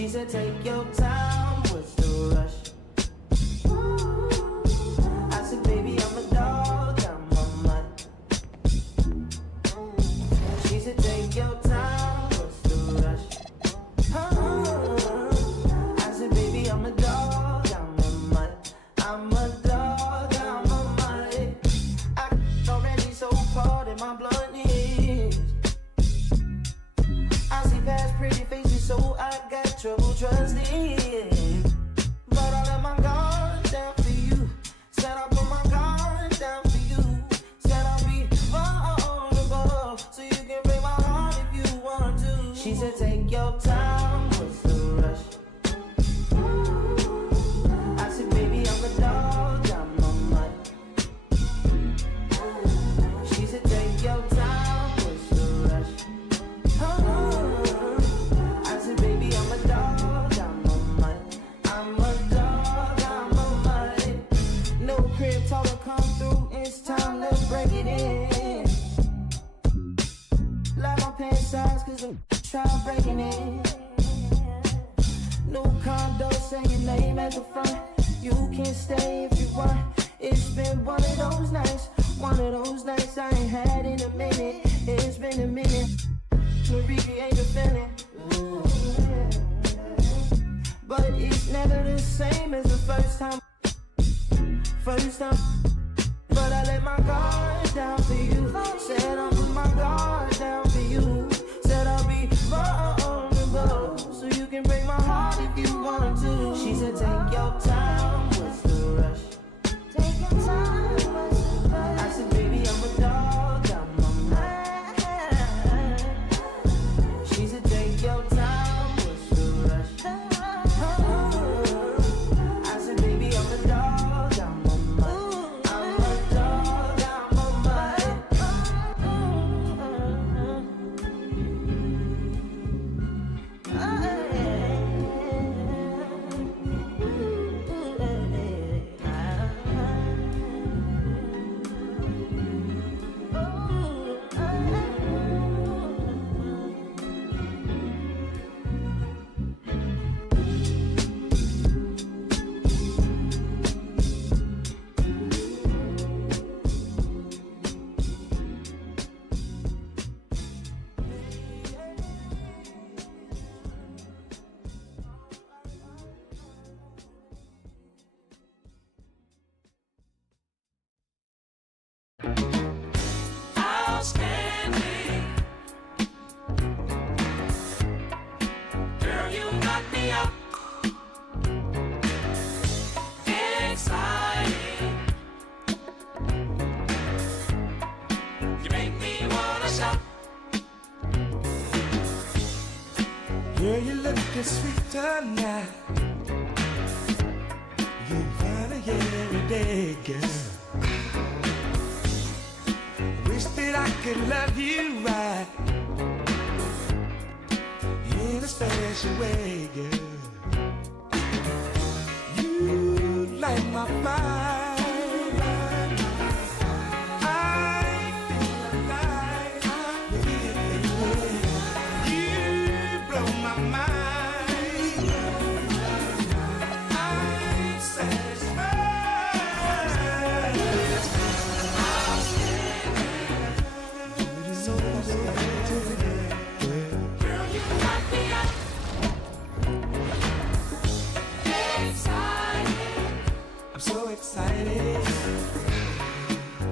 She said, take your time, what's the rush? I said, baby, I'm a dog, I'm a mutt. She said, take your time, what's the rush? I said, baby, I'm a dog, I'm a mutt. I'm a dog, I'm a mutt. I already so cold in my blood is. I see past pretty faces, so I got trouble trusting. But I let my guard down for you. Said I put my guard down for you. Said I'll be vulnerable, so you can break my heart if you want to. She said, take your time, what's the rush? I said, baby, I'm a dog, I'm a mutt. She said, take your time, what's the rush? I said, baby, I'm a dog, I'm a mutt. I'm a dog, I'm a mutt. No crib talk to come through, it's time to break it in. Like my pants size, cause I'm trying breaking it. No condo, say your name at the front. You can stay if you want. It's been one of those nights I ain't had in a minute. It's been a minute. Recreate the feeling. But it's never the same as the first time. But I let my guard down for you. Said I'll put my guard down for you. Said I'll be vulnerable, so you can break my heart if you want to. She said, take your time, what's the rush? Take your time, what's the rush? I said, baby, I'm a dog, I'm a mutt. She said, take your time, what's the rush? I said, baby, I'm a dog, I'm a mutt. I'm a dog, I'm a mutt. Outstanding. Girl, you knock me up. Exciting. You make me wanna shout. Yeah, you lookin' sweet tonight. You find it every day, girl. Wish that I could love you right in a special way, girl. You light my fire. I feel alive with you. You blow my mind. I'm satisfied. Girl, you knock me up. Exciting. I'm so excited.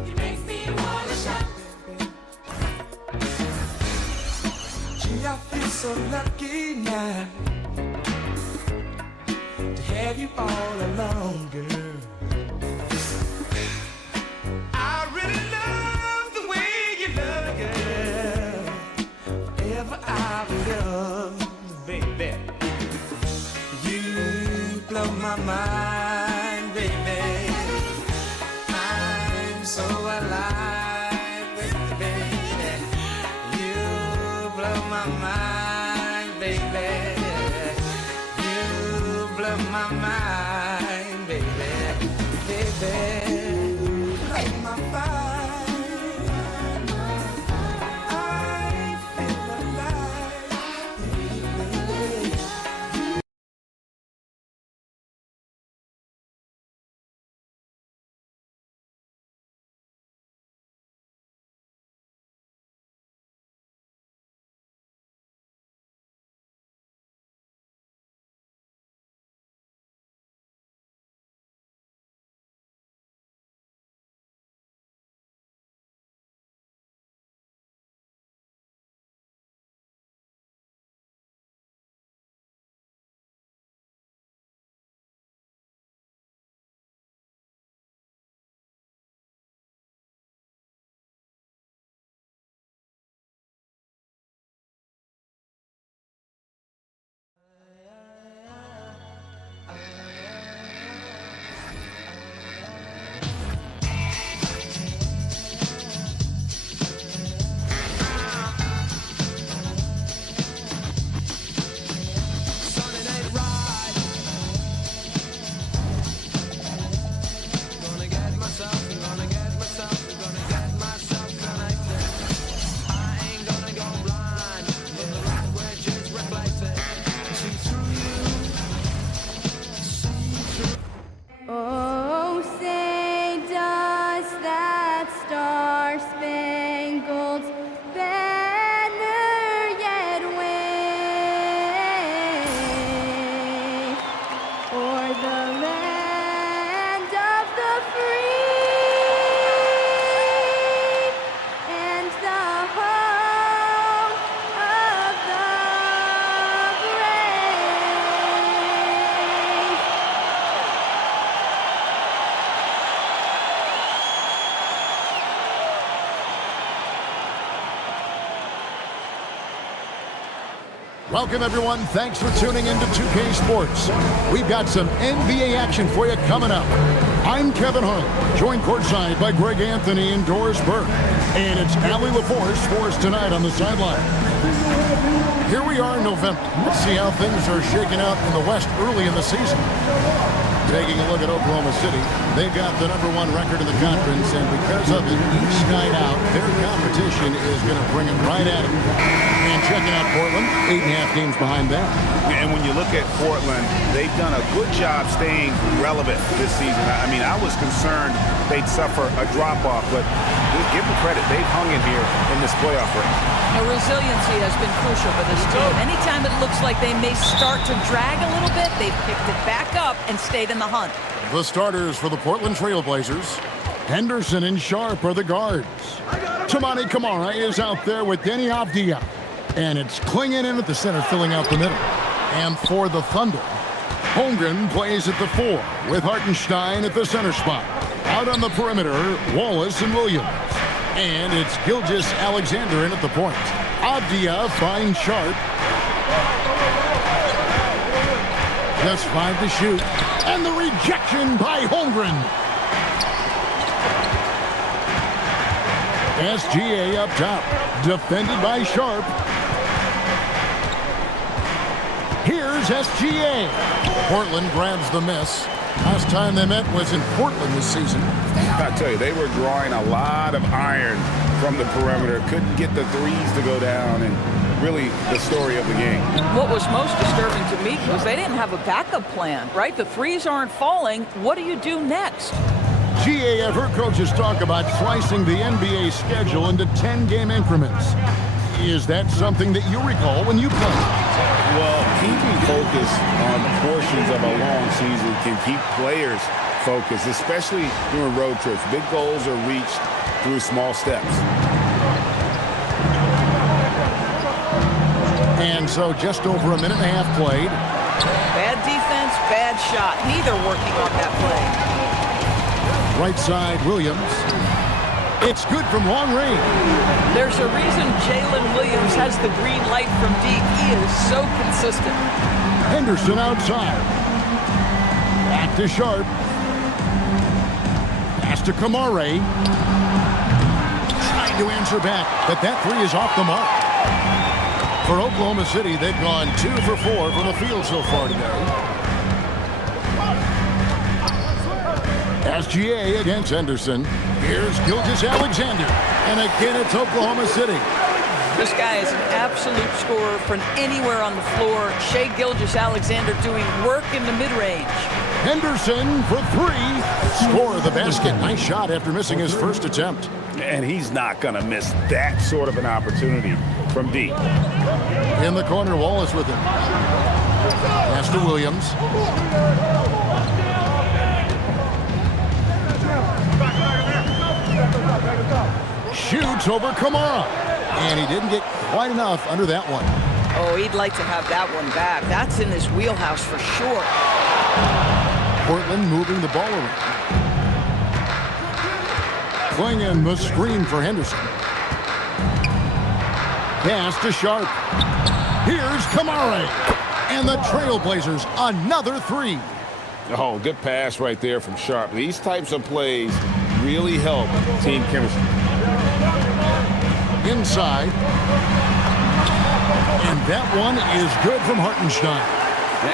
You make me wanna shout. Gee, I feel so lucky now to have you all along, girl. I really love the way you love, girl. Forever I will love, baby. You blow my mind, baby. I'm so alive with you, baby. You blow my mind, baby. You blow my mind, baby. Baby, light my fire. Welcome, everyone. Thanks for tuning into 2K Sports. We've got some NBA action for you coming up. I'm Kevin Harlan, joined courtside by Greg Anthony and Doris Burke. And it's Allie LaForce for us tonight on the sideline. Here we are in November. Let's see how things are shaking out in the West early in the season. Taking a look at Oklahoma City, they've got the #1 record in the conference, and because of it, each night out, their competition is going to bring it right at them. And checking out Portland, 8.5 games behind them. And when you look at Portland, they've done a good job staying relevant this season. I mean, I was concerned they'd suffer a drop-off, but give them credit. They've hung in here in this playoff race. The resiliency has been crucial for this team. Anytime it looks like they may start to drag a little bit, they've picked it back up and stayed in the hunt. The starters for the Portland Trail Blazers, Henderson and Sharp are the guards. Toumani Camara is out there with Deni Avdija. And it's Clingan in at the center, filling out the middle. And for the Thunder, Holmgren plays at the 4 with Hartenstein at the center spot. Out on the perimeter, Wallace and Williams. And it's Gilgeous-Alexander in at the point. Avdija finds Sharp. Just 5 to shoot. And the rejection by Holmgren. SGA up top. Defended by Sharp. Here's SGA. Portland grabs the miss. Last time they met was in Portland this season. I tell you, they were drawing a lot of iron from the perimeter. Couldn't get the threes to go down, and really the story of the game. What was most disturbing to me was they didn't have a backup plan, right? The threes aren't falling. What do you do next? GAF, her coaches talk about slicing the NBA schedule into 10-game increments. Is that something that you recall when you played? Well, keeping focus on portions of a long season can keep players focused, especially during road trips. Big goals are reached through small steps. And so just over a minute and a half played. Bad defense, bad shot. Neither working on that play. Right side, Williams. It's good from long range. There's a reason Jalen Williams has the green light from deep. He is so consistent. Henderson outside. Back to Sharp. Pass to Camara. Trying to answer back, but that three is off the mark. For Oklahoma City, they've gone 2 for 4 from the field so far today. SGA against Henderson. Here's Gilgeous-Alexander. And again, it's Oklahoma City. This guy is an absolute scorer from anywhere on the floor. Shai Gilgeous-Alexander doing work in the mid-range. Henderson for 3. Score of the basket. Nice shot after missing his first attempt. And he's not going to miss that sort of an opportunity from deep. In the corner, Wallace with him. Pass to Williams. Shoots over Camara. And he didn't get quite enough under that one. Oh, he'd like to have that one back. That's in his wheelhouse for sure. Portland moving the ball around. Clingan the screen for Henderson. Pass to Sharp. Here's Camara. And the Trailblazers, another 3. Oh, good pass right there from Sharp. These types of plays really help team chemistry. Inside. And that one is good from Hartenstein.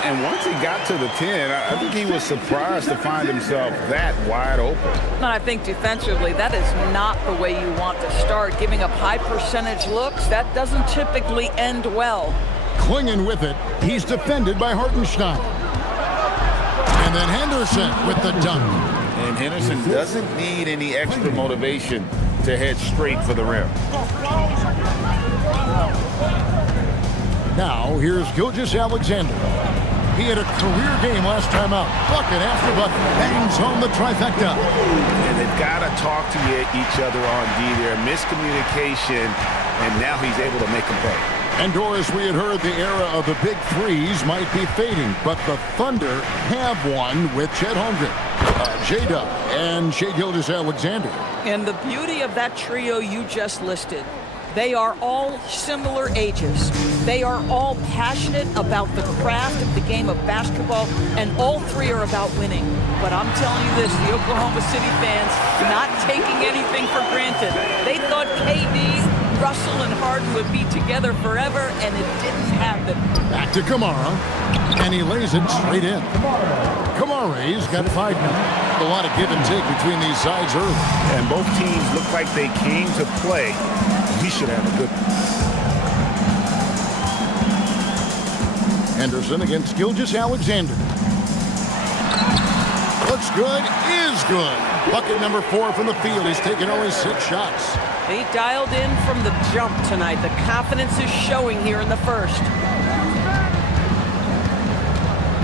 And once he got to the 10, I think he was surprised to find himself that wide open. And I think defensively, that is not the way you want to start. Giving up high percentage looks, that doesn't typically end well. Clingan with it. He's defended by Hartenstein. And then Henderson with the dunk. And Henderson doesn't need any extra motivation to head straight for the rim. Now, here's Gilgeous-Alexander. He had a career game last time out. Bucket after bucket. Bangs home the trifecta. And they've got to talk to each other on D there. Miscommunication, and now he's able to make them pay. And Doris, we had heard the era of the big threes might be fading, but the Thunder have one with Chet Holmgren, J-Dub, and Shai Gilgeous-Alexander. And the beauty of that trio you just listed, they are all similar ages. They are all passionate about the craft of the game of basketball, and all three are about winning. But I'm telling you this, the Oklahoma City fans not taking anything for granted. They thought KD, Russell, and Harden would be together forever, and it didn't happen. Back to Kamara, and he lays it straight in. Kamara's got 5 now. A lot of give and take between these sides early. And both teams look like they came to play. He should have a good Henderson against Gilgeous-Alexander. Looks good, is good. Bucket number 4 from the field. He's taken only 6 shots. He dialed in from the jump tonight. The confidence is showing here in the first.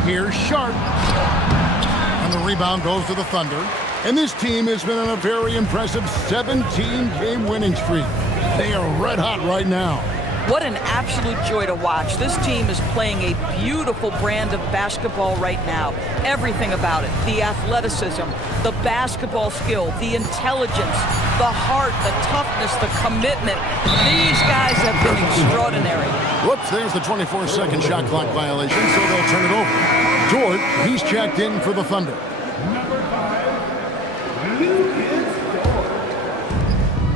Here's Sharp. And the rebound goes to the Thunder. And this team has been on a very impressive 17-game winning streak. They are red hot right now. What an absolute joy to watch. This team is playing a beautiful brand of basketball right now. Everything about it. The athleticism, the basketball skill, the intelligence, the heart, the toughness, the commitment. These guys have been extraordinary. Whoops, there's the 24-second shot clock violation, so they'll turn it over. Dort, he's checked in for the Thunder.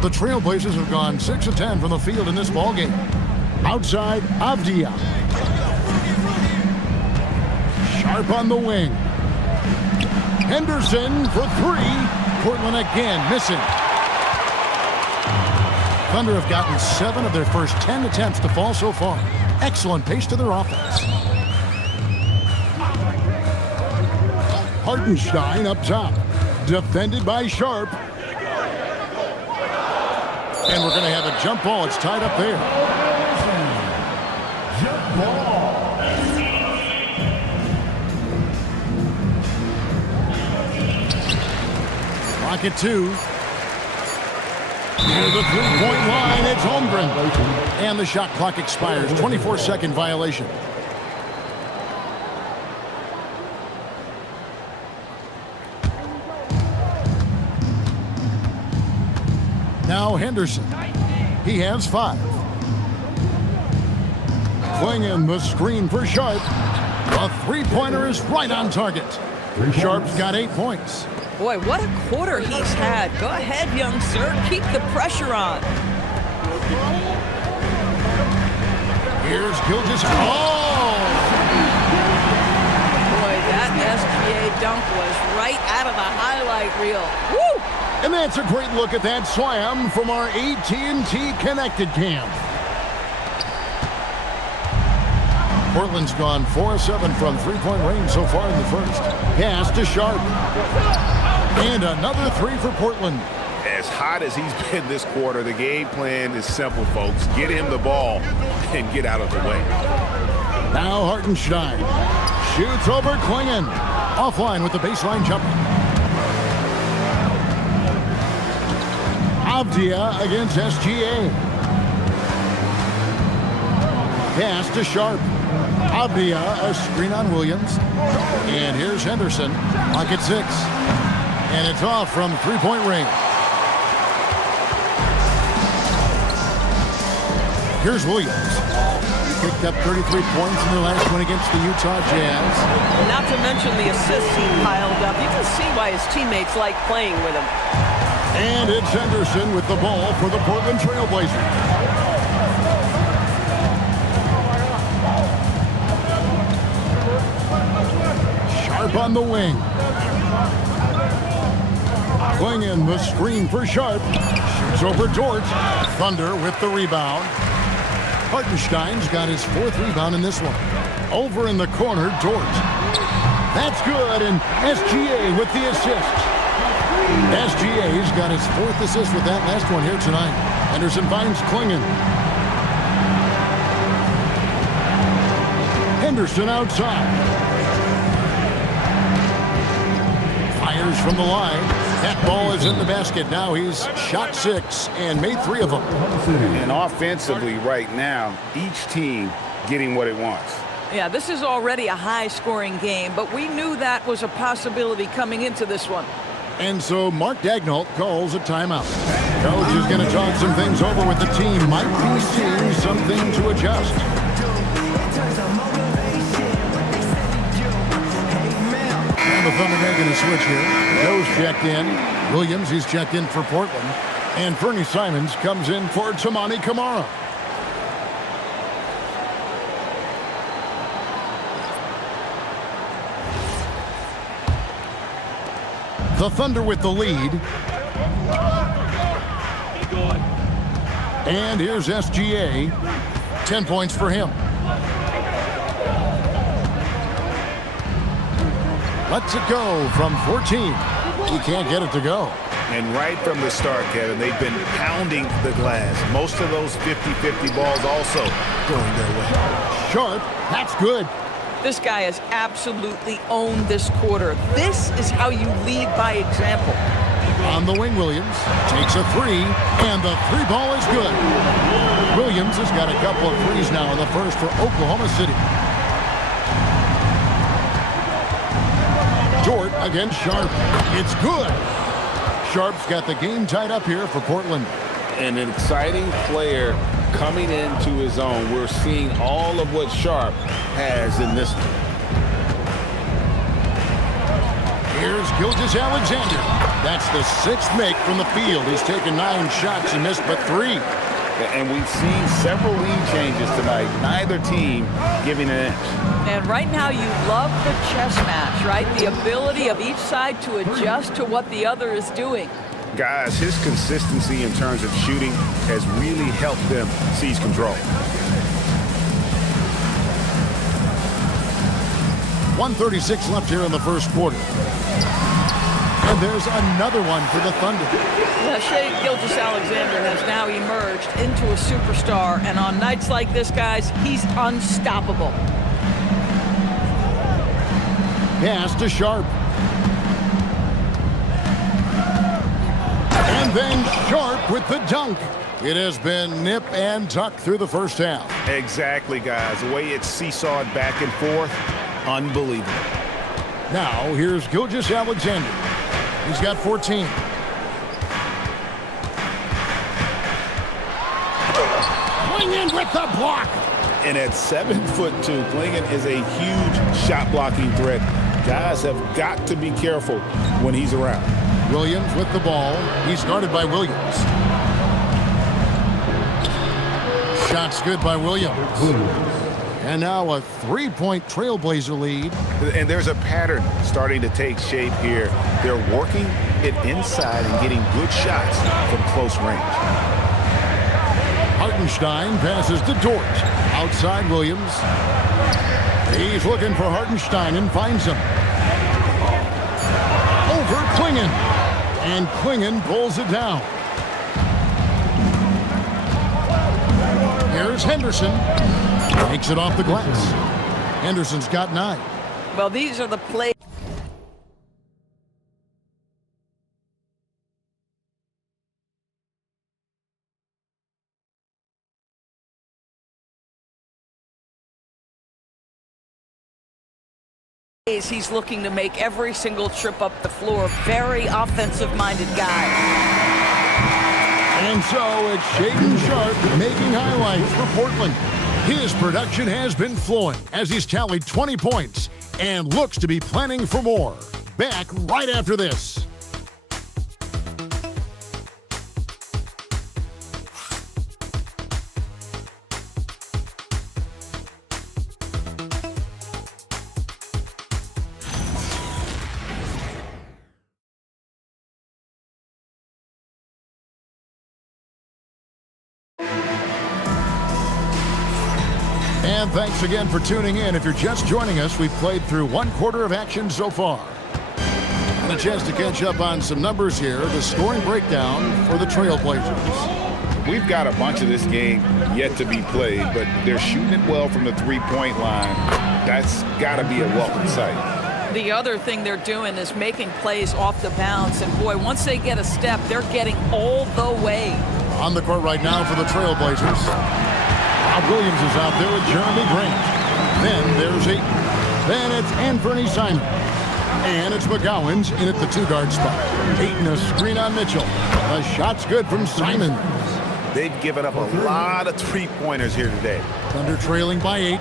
The Trailblazers have gone 6 of 10 from the field in this ballgame. Outside, Avdia. Sharp on the wing. Henderson for 3. Portland again missing. Thunder have gotten 7 of their first 10 attempts to fall so far. Excellent pace to their offense. Hartenstein up top. Defended by Sharp. And we're going to have a jump ball. It's tied up there. Jump ball. Clock at 2. Near the three-point line, it's Holmgren. And the shot clock expires. 24-second violation. Now Henderson. He has 5. Flinging the screen for Sharp. The three-pointer is right on target. Sharp's got 8 points. Boy, what a quarter he's had. Go ahead, young sir. Keep the pressure on. Here's Gilgeous. Oh! Boy, that SGA dunk was right out of the highlight reel. Woo! And that's a great look at that slam from our AT&T Connected Cam. Portland's gone 4 of 7 from three-point range so far in the first. Pass to Sharp. And another 3 for Portland. As hot as he's been this quarter, the game plan is simple, folks. Get him the ball and get out of the way. Now Hartenstein shoots over Klingon. Offline with the baseline jumper. Avdia against SGA. Pass to Sharp. Avdia, a screen on Williams. And here's Henderson. Clock at 6. And it's off from three-point range. Here's Williams. He picked up 33 points in their last win against the Utah Jazz. Not to mention the assists he piled up. You can see why his teammates like playing with him. And it's Henderson with the ball for the Portland Trailblazers. Sharp on the wing. Flinging the screen for Sharp. Shoots over Dort. Thunder with the rebound. Hartenstein's got his 4th rebound in this one. Over in the corner, Dort. That's good, and SGA with the assist. SGA's got his 4th assist with that last one here tonight. Henderson finds Klingon. Henderson outside. Fires from the line. That ball is in the basket. Now he's shot 6 and made 3 of them. And offensively right now, each team getting what it wants. Yeah, this is already a high-scoring game, but we knew that was a possibility coming into this one. And so Mark Daigneault calls a timeout. Coach is going to talk some things over with the team. Might be seeing something to adjust. Thunder making a switch here. Joe's checked in. Williams, he's checked in for Portland. And Fernie Simons comes in for Toumani Camara. The Thunder with the lead. And here's SGA. 10 points for him. Lets it go from 14. He can't get it to go. And right from the start, Kevin, they've been pounding the glass. Most of those 50-50 balls also going their way. Sharp, that's good. This guy has absolutely owned this quarter. This is how you lead by example. On the wing, Williams takes a three, and the three ball is good. Williams has got a couple of threes now in the first for Oklahoma City. Dort against Sharp. It's good. Sharp's got the game tied up here for Portland. An exciting player coming into his own. We're seeing all of what Sharp has in this one. Here's Gilgeous-Alexander. That's the sixth make from the field. He's taken 9 shots and missed but 3. And we've seen several lead changes tonight. Neither team giving an inch. And right now you love the chess match, right? The ability of each side to adjust to what the other is doing. Guys, his consistency in terms of shooting has really helped them seize control. 1:36 left here in the first quarter. And there's another one for the Thunder. Yeah, Shai Gilgeous-Alexander has now emerged into a superstar, and on nights like this, guys, he's unstoppable. Pass to Sharp. And then Sharp with the dunk. It has been nip and tuck through the first half. Exactly, guys. The way it's seesawed back and forth, unbelievable. Now, here's Gilgeous-Alexander. He's got 14. Clingan with the block. And at 7'2", Clingan is a huge shot-blocking threat. Guys have got to be careful when he's around. Williams with the ball. He's guarded by Williams. Shots good by Williams. And now a three-point Trailblazer lead. And there's a pattern starting to take shape here. They're working it inside and getting good shots from close range. Hartenstein passes to Dort. Outside Williams. He's looking for Hartenstein and finds him. Over Clingan. And Clingan pulls it down. Here's Henderson. Takes it off the glass. Henderson's got 9. Well, these are the plays. He's looking to make every single trip up the floor. Very offensive-minded guy. And so it's Shaedon Sharpe making highlights for Portland. His production has been flowing as he's tallied 20 points and looks to be planning for more. Back right after this. And thanks again for tuning in. If you're just joining us, we've played through 1 quarter of action so far. And a chance to catch up on some numbers here. The scoring breakdown for the Trailblazers. We've got a bunch of this game yet to be played, but they're shooting it well from the three-point line. That's got to be a welcome sight. The other thing they're doing is making plays off the bounce. And boy, once they get a step, they're getting all the way. On the court right now for the Trailblazers. Bob Williams is out there with Jeremy Grant. Then there's Ayton. Then it's Anthony Simons. And it's McGowan's in at the 2-guard spot. Ayton a screen on Mitchell. The shot's good from Simons. They've given up a lot of three-pointers here today. Thunder trailing by 8.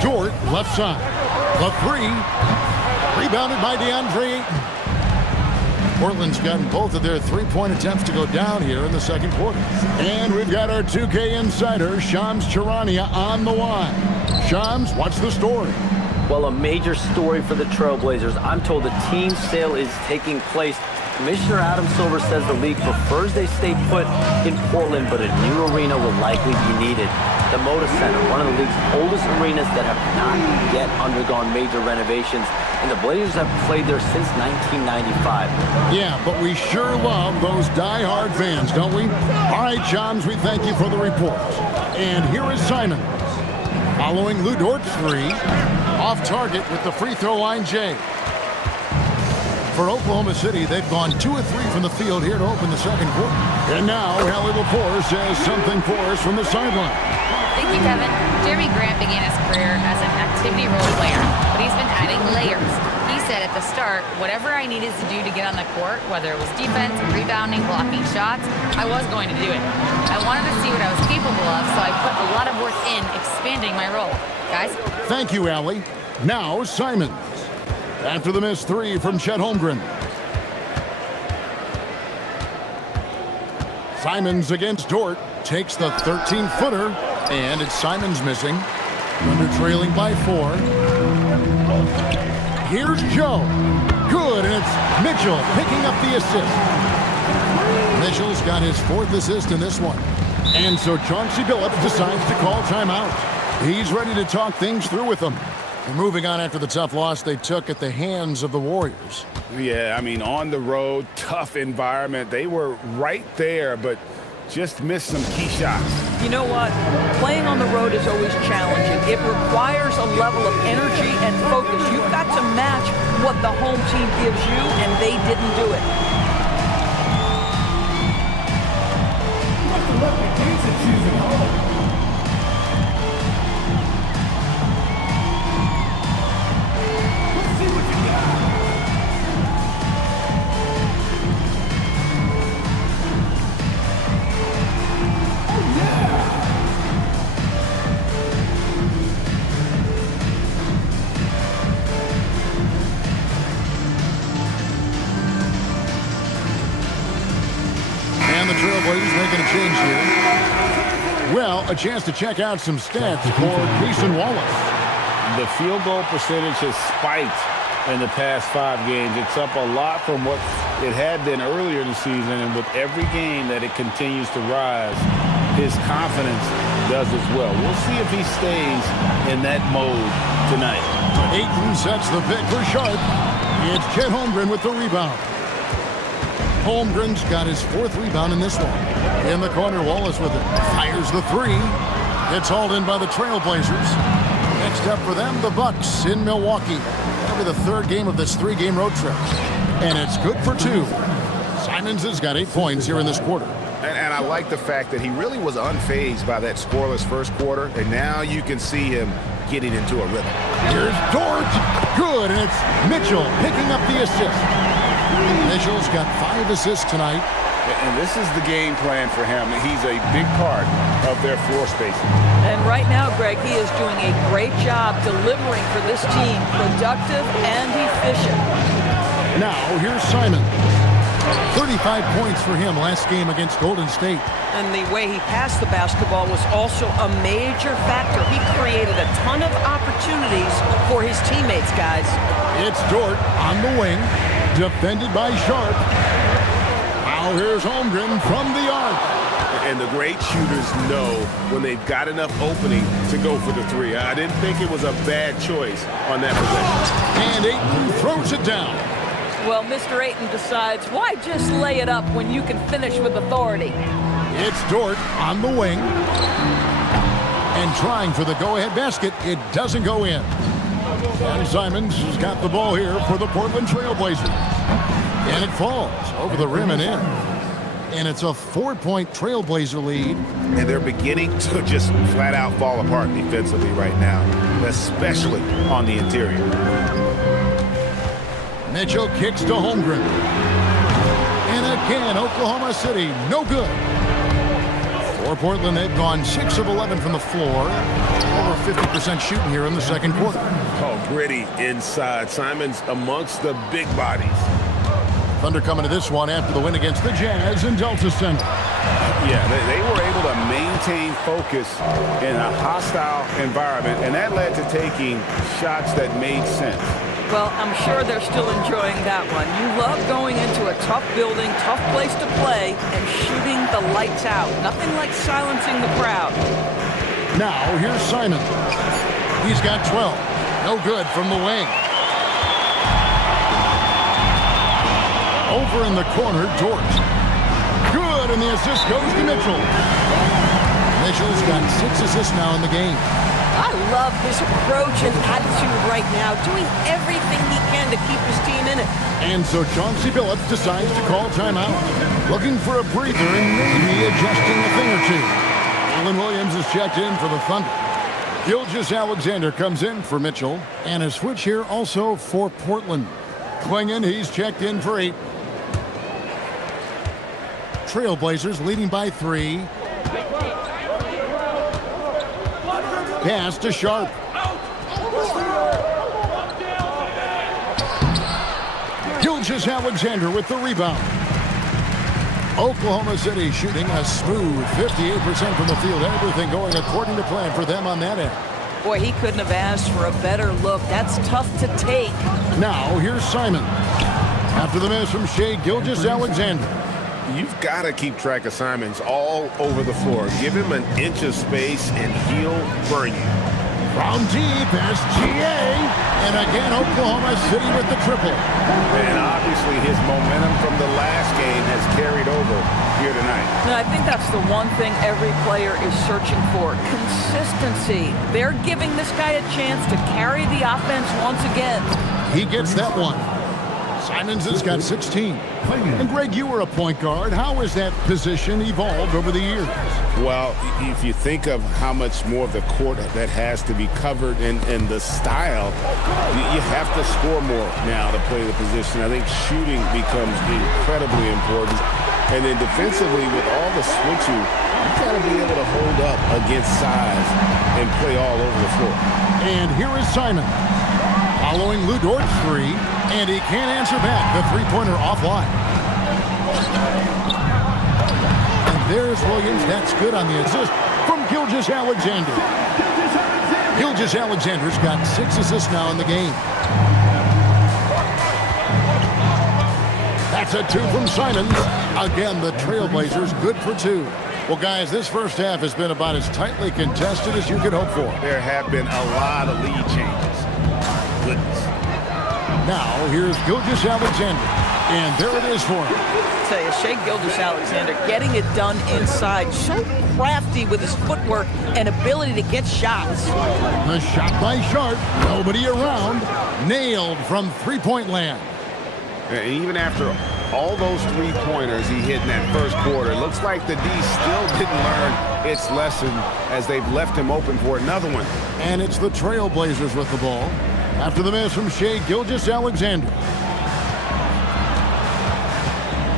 Dort left side. The 3. Rebounded by DeAndre Ayton. Portland's gotten both of their three-point attempts to go down here in the second quarter. And we've got our 2K insider, Shams Charania, on the line. Shams, what's the story? Well, a major story for the Trailblazers. I'm told the team sale is taking place. Commissioner Adam Silver says the league prefers they stay put in Portland, but a new arena will likely be needed. The Moda Center, one of the league's oldest arenas that have not yet undergone major renovations, and the Blazers have played there since 1995. Yeah, but we sure love those die-hard fans, don't we? All right, Shams, we thank you for the report. And here is Simons. Following Lou Dort's three, off target with the free throw line, Jay. For Oklahoma City, they've gone 2 of 3 from the field here to open the second quarter. And now, Hallie LaForce has something for us from the sideline. Thank you, Kevin. Jeremy Grant began his career as an activity role player, but he's been adding layers. He said at the start, whatever I needed to do to get on the court, whether it was defense, rebounding, blocking shots, I was going to do it. I wanted to see what I was capable of, so I put a lot of work in expanding my role. Guys? Thank you, Allie. Now, Simons. After the missed three from Chet Holmgren. Simons against Dort. Takes the 13-footer. And it's Simons missing. Under trailing by 4. Here's Joe. Good, and it's Mitchell picking up the assist. Mitchell's got his 4th assist in this one. And so Chauncey Billups decides to call timeout. He's ready to talk things through with them. And moving on after the tough loss they took at the hands of the Warriors. Yeah, I mean, on the road, tough environment. They were right there, but just missed some key shots. You know what? Playing on the road is always challenging. It requires a level of energy and focus. You've got to match what the home team gives you, and they didn't do it. And the Trailblazers making a change here. Well, a chance to check out some stats for Cason Wallace. The field goal percentage has spiked in the past 5 games. It's up a lot from what it had been earlier in the season, and with every game that it continues to rise, his confidence does as well. We'll see if he stays in that mode tonight. Ayton sets the pick for Sharp. It's Chet Holmgren with the rebound. Holmgren's got his 4th rebound in this one. In the corner, Wallace with it. Fires the 3. It's hauled in by the Trailblazers. Next up for them, the Bucks in Milwaukee. That'll be the 3rd game of this 3-game road trip. And it's good for 2. Simons has got 8 points here in this quarter. And I like the fact that he really was unfazed by that scoreless first quarter, and now you can see him getting into a rhythm. Here's Dort. Good, and it's Mitchell picking up the assist. Mitchell's got 5 assists tonight. And this is the game plan for him. He's a big part of their floor spacing. And right now, Greg, he is doing a great job delivering for this team, productive and efficient. Now, here's Simons. 35 points for him last game against Golden State. And the way he passed the basketball was also a major factor. He created a ton of opportunities for his teammates, guys. It's Dort on the wing, defended by Sharp. Now here's Holmgren from the arc. And the great shooters know when they've got enough opening to go for the 3. I didn't think it was a bad choice on that possession. And Ayton throws it down. Well, Mr. Ayton decides, why just lay it up when you can finish with authority? It's Dort on the wing. And trying for the go-ahead basket, it doesn't go in. And Simons has got the ball here for the Portland Trailblazers. And it falls over the rim and in. And it's a 4-point Trailblazer lead. And they're beginning to just flat out fall apart defensively right now, especially on the interior. Mitchell kicks to Holmgren. And again, Oklahoma City, no good. For Portland, they've gone 6 of 11 from the floor. over 50% shooting here in the second quarter. Oh, gritty inside. Simons amongst the big bodies. Thunder coming to this one after the win against the Jazz in Delta Center. Yeah, they were able to maintain focus in a hostile environment, and that led to taking shots that made sense. Well, I'm sure they're still enjoying that one. You love going into a tough building, tough place to play, and shooting the lights out. Nothing like silencing the crowd. Now, here's Simon. He's got 12. No good from the wing. Over in the corner, Dort. Good, and the assist goes to Mitchell. Mitchell's got 6 assists now in the game. I love his approach and attitude right now, doing everything he can to keep his team in it. And so Chauncey Billups decides to call timeout, looking for a breather and maybe adjusting a thing or two. Alan Williams is checked in for the Thunder. Gilgeous-Alexander comes in for Mitchell, and a switch here also for Portland. Klingon, he's checked in for 8. Trailblazers leading by 3. Pass to Sharp. Gilgeous-Alexander with the rebound. Oklahoma City shooting a smooth 58% from the field. Everything going according to plan for them on that end. Boy, he couldn't have asked for a better look. That's tough to take. Now, here's Simon. After the miss from Shai Gilgeous-Alexander. You've got to keep track of Simons all over the floor. Give him an inch of space and he'll burn you. From deep, SGA. And again, Oklahoma City with the triple. And obviously his momentum from the last game has carried over here tonight. Now, I think that's the one thing every player is searching for. Consistency. They're giving this guy a chance to carry the offense once again. He gets that one. Simons has got 16. And Greg, you were a point guard. How has that position evolved over the years? Well, if you think of how much more of the court that has to be covered and the style, you have to score more now to play the position. I think shooting becomes incredibly important. And then defensively, with all the switching, you've got to be able to hold up against size and play all over the floor. And here is Simon. Following Lou Dort's 3, and he can't answer back. The three-pointer offline. And there's Williams. That's good on the assist from Gilgeous-Alexander. Gilgeous-Alexander's got 6 assists now in the game. That's a 2 from Simons. Again, the Trailblazers good for 2. Well, guys, this first half has been about as tightly contested as you could hope for. There have been a lot of lead changes. Goodness. Now, here's Gilgeous-Alexander. And there it is for him. I tell you, Shai Gilgeous-Alexander getting it done inside. So crafty with his footwork and ability to get shots. The shot by Sharp. Nobody around. Nailed from three-point land. And even after all those three-pointers he hit in that first quarter, it looks like the D still didn't learn its lesson as they've left him open for another one. And it's the Trailblazers with the ball. After the miss from Shai Gilgeous-Alexander.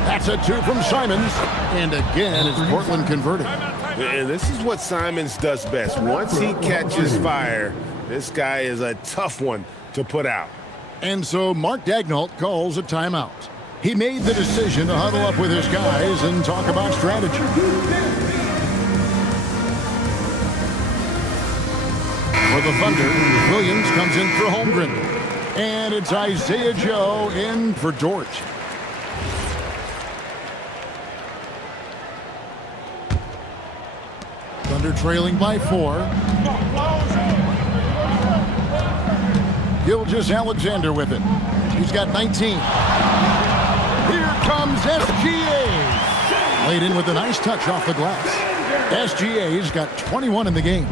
That's a 2 from Simons. And again, it's Portland converted. And this is what Simons does best. Once he catches fire, this guy is a tough one to put out. And so Mark Daigneault calls a timeout. He made the decision to huddle up with his guys and talk about strategy. For the Thunder, Williams comes in for Holmgren. And it's Isaiah Joe in for Dort. Thunder trailing by 4. Gilgeous-Alexander with it. He's got 19. Here comes SGA. Laid in with a nice touch off the glass. SGA's got 21 in the game.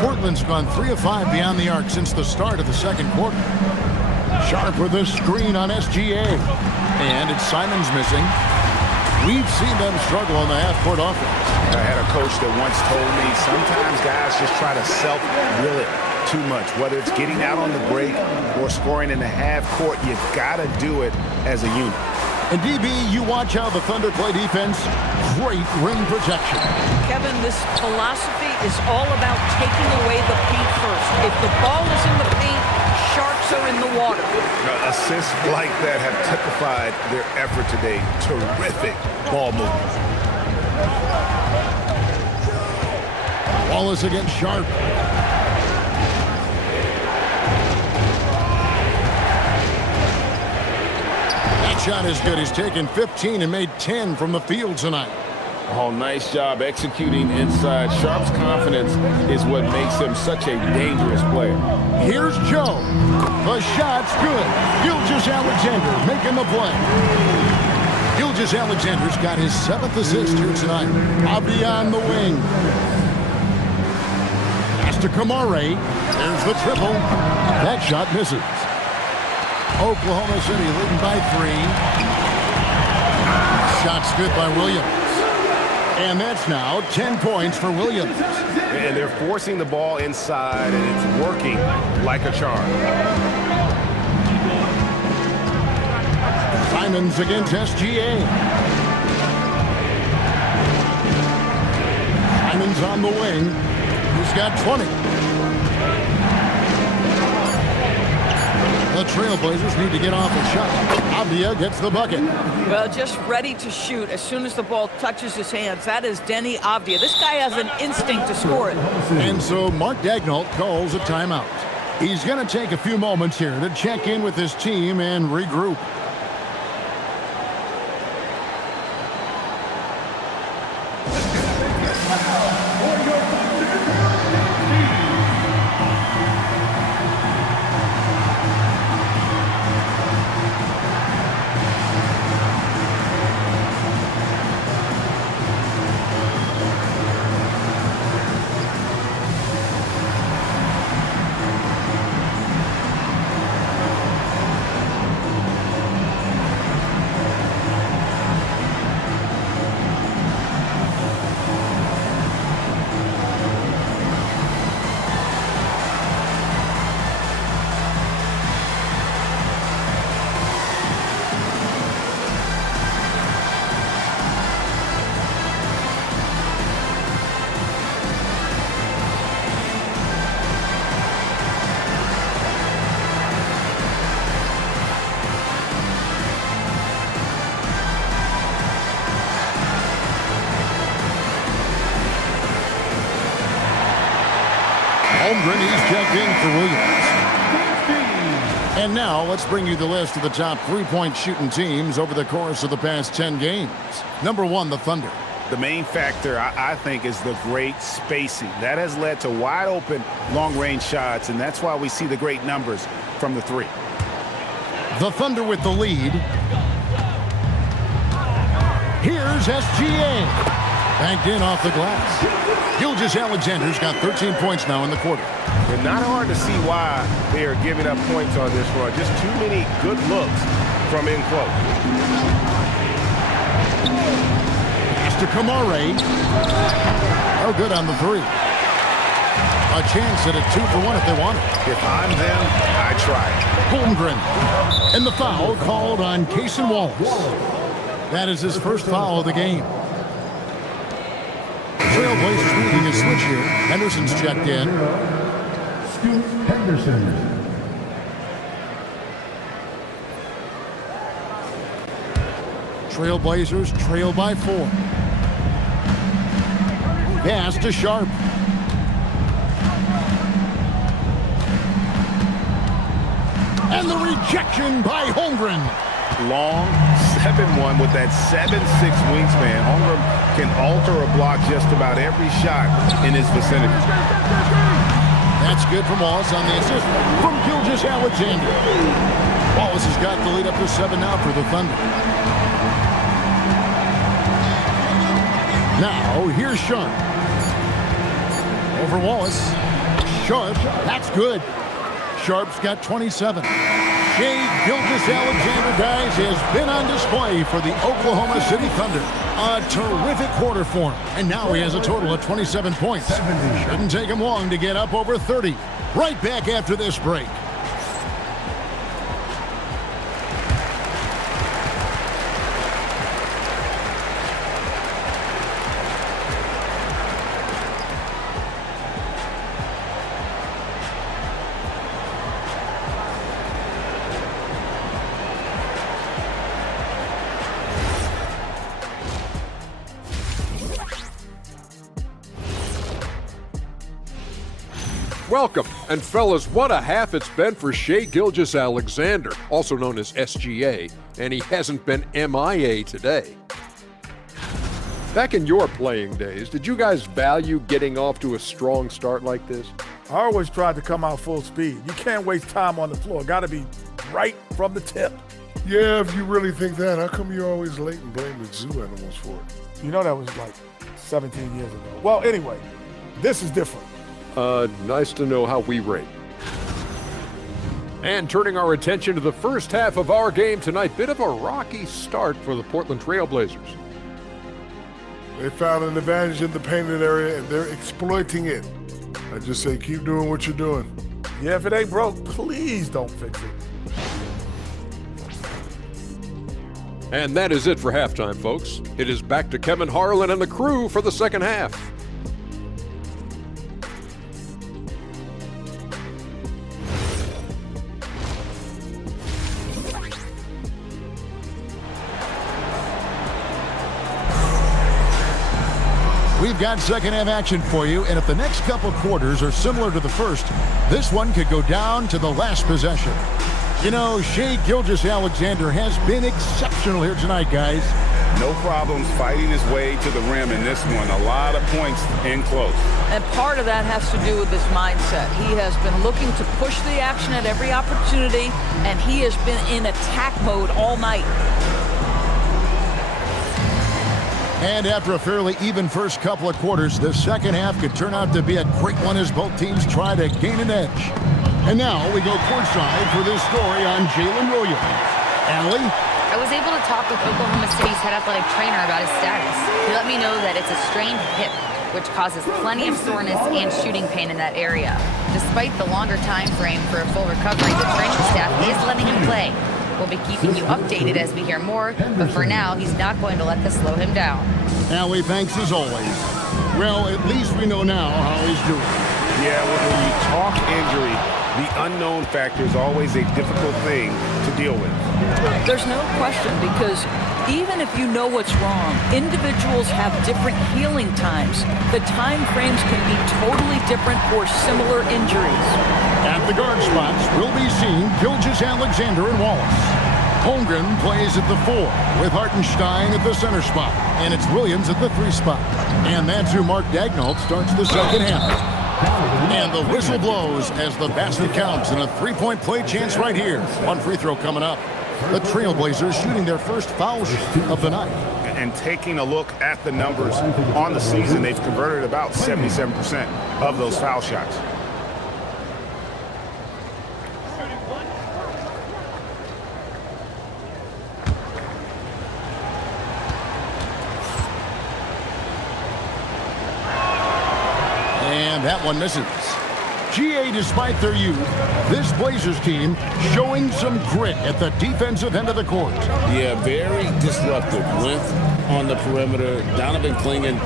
Portland's gone 3 of 5 beyond the arc since the start of the second quarter. Sharp with a screen on SGA. And it's Simons missing. We've seen them struggle on the half-court offense. I had a coach that once told me sometimes guys just try to self-will it too much. Whether it's getting out on the break or scoring in the half court, you got to do it as a unit. And DB, you watch how the Thunder play defense. Great rim protection. Kevin, this philosophy is all about taking away the paint first. If the ball is in the paint, Sharks are in the water. Assists like that have typified their effort today. Terrific ball movement. Wallace against Sharp. That shot is good. He's taken 15 and made 10 from the field tonight. Oh, nice job executing inside. Sharp's confidence is what makes him such a dangerous player. Here's Joe. The shot's good. Gilgeous-Alexander making the play. Gilgeous-Alexander's got his 7th assist here tonight. Avdia on the wing. Pass to Kamare. There's the triple. That shot misses. Oklahoma City leading by 3. Shot's good by Williams. And that's now 10 points for Williams. And they're forcing the ball inside, and it's working like a charm. Simons against SGA. Simons on the wing. He's got 20. The Trailblazers need to get off a shot. Avdia gets the bucket. Well, just ready to shoot as soon as the ball touches his hands. That is Denny Avdia. This guy has an instinct to score it. And so Mark Daigneault calls a timeout. He's going to take a few moments here to check in with his team and regroup. Holmgren, he's checked in for Williams. And now let's bring you the list of the top three-point shooting teams over the course of the past 10 games. Number 1, the Thunder. The main factor, I think, is the great spacing. That has led to wide-open, long-range shots, and that's why we see the great numbers from the 3. The Thunder with the lead. Here's SGA. Banked in off the glass. Gilgeous-Alexander's got 13 points now in the quarter. And not hard to see why they are giving up points on this run. Just too many good looks from in close. Pass to Kamare. Oh, good on the 3. A chance at a 2 for 1 if they want it. If I'm them, I try. Holmgren. And the foul called on Cason Wallace. That is his first foul of the game. Trailblazers making a switch here. Henderson's checked in. Scoot Henderson. Trailblazers trail by 4. Pass to Sharp. And the rejection by Holmgren. Long 7-1 with that 7'6" wingspan. Holmgren can alter a block just about every shot in his vicinity. That's good from Wallace on the assist from Gilgeous-Alexander. Wallace has got the lead up to 7 now for the Thunder. Now, here's Sharp. Over Wallace. Sharp, that's good. Sharp's got 27. Shai Gilgeous-Alexander, guys, has been on display for the Oklahoma City Thunder. A terrific quarter for him. And now he has a total of 27 points. Shouldn't take him long to get up over 30. Right back after this break. Welcome. And fellas, what a half it's been for Shai Gilgeous-Alexander, also known as SGA, and he hasn't been MIA today. Back in your playing days, did you guys value getting off to a strong start like this? I always tried to come out full speed. You can't waste time on the floor. Got to be right from the tip. Yeah, if you really think that, how come you're always late and blame the zoo animals for it? You know that was like 17 years ago. Well, anyway, this is different. Nice to know how we rate. And turning our attention to the first half of our game tonight, bit of a rocky start for the Portland Trail Blazers. They found an advantage in the painted area, and they're exploiting it. I just say keep doing what you're doing. Yeah, if it ain't broke, please don't fix it. And that is it for halftime, folks. It is back to Kevin Harlan and the crew for the second half. We've got second half action for you, and if the next couple quarters are similar to the first, this one could go down to the last possession. You know, Shai Gilgeous-Alexander has been exceptional here tonight, guys. No problems fighting his way to the rim in this one. A lot of points in close. And part of that has to do with his mindset. He has been looking to push the action at every opportunity, and he has been in attack mode all night. And after a fairly even first couple of quarters, the second half could turn out to be a great one as both teams try to gain an edge. And now we go courtside for this story on Jalen Williams. Allie? I was able to talk with Oklahoma City's head athletic trainer about his status. He let me know that it's a strained hip, which causes plenty of soreness and shooting pain in that area. Despite the longer time frame for a full recovery, the training staff is letting him play. We'll be keeping you updated as we hear more, but for now, he's not going to let this slow him down. Allie, thanks as always. Well, at least we know now how he's doing. Yeah, when you talk injury, the unknown factor is always a difficult thing to deal with. There's no question, because even if you know what's wrong, individuals have different healing times. The time frames can be totally different for similar injuries. At the guard spots, we'll be seeing Gilgeous-Alexander and Wallace. Holmgren plays at the 4, with Hartenstein at the center spot, and it's Williams at the 3 spot. And that's who Mark Daigneault starts the second half. And the whistle blows as the basket counts, and a three-point play chance right here. One free throw coming up. The Trailblazers shooting their first foul of the night. And taking a look at the numbers on the season, they've converted about 77% of those foul shots. And that one misses. GA, despite their youth, this Blazers team showing some grit at the defensive end of the court. Yeah, very disruptive. Length on the perimeter. Donovan Clingan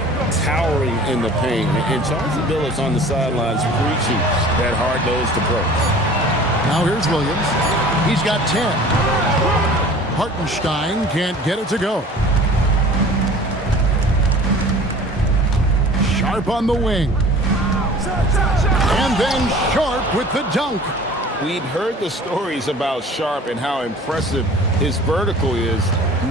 towering in the paint. And Charles Billups on the sidelines preaching that hard-nosed approach. Now here's Williams. He's got 10. Hartenstein can't get it to go. Sharp on the wing. And then Sharp with the dunk. We'd heard the stories about Sharp and how impressive his vertical is.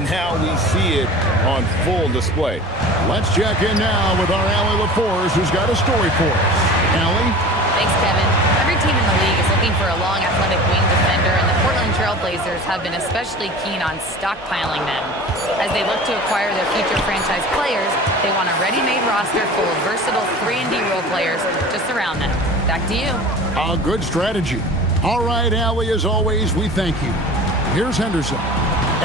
Now we see it on full display. Let's check in now with our Allie LaForce, who's got a story for us. Allie? Thanks, Kevin. Every team in the league is looking for a long, athletic wing defender, and the Portland Trail Blazers have been especially keen on stockpiling them. As they look to acquire their future franchise players, they want a ready-made roster full of versatile 3-and-D role players to surround them. Back to you. A good strategy. All right, Allie, as always, we thank you. Here's Henderson.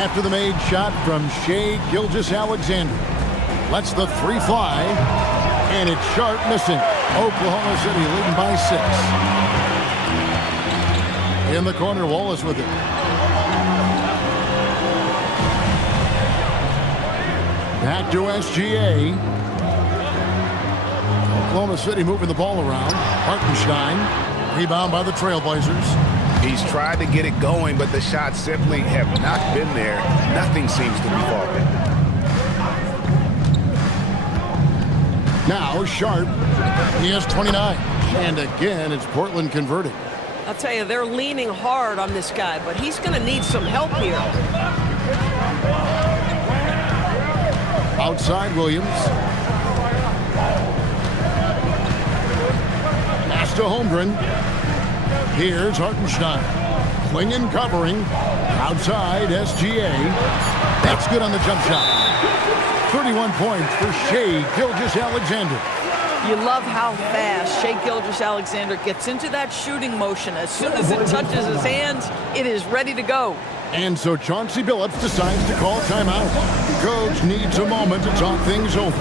After the made shot from Shai Gilgeous-Alexander. Lets the 3 fly, and it's Sharp missing. Oklahoma City leading by 6. In the corner, Wallace with it. Back to SGA. Oklahoma City moving the ball around. Hartenstein, rebound by the Trailblazers. He's tried to get it going, but the shots simply have not been there. Nothing seems to be falling. Now Sharp, he has 29. And again, it's Portland converting. I'll tell you, they're leaning hard on this guy, but he's going to need some help here. Outside Williams. Pass to Holmgren. Here's Hartenstein. Klingon covering. Outside SGA. That's good on the jump shot. 31 points for Shai Gilgeous-Alexander. You love how fast Shai Gilgeous-Alexander gets into that shooting motion. As soon as it touches his hands, it is ready to go. And so Chauncey Billups decides to call timeout. Coach needs a moment to talk things over.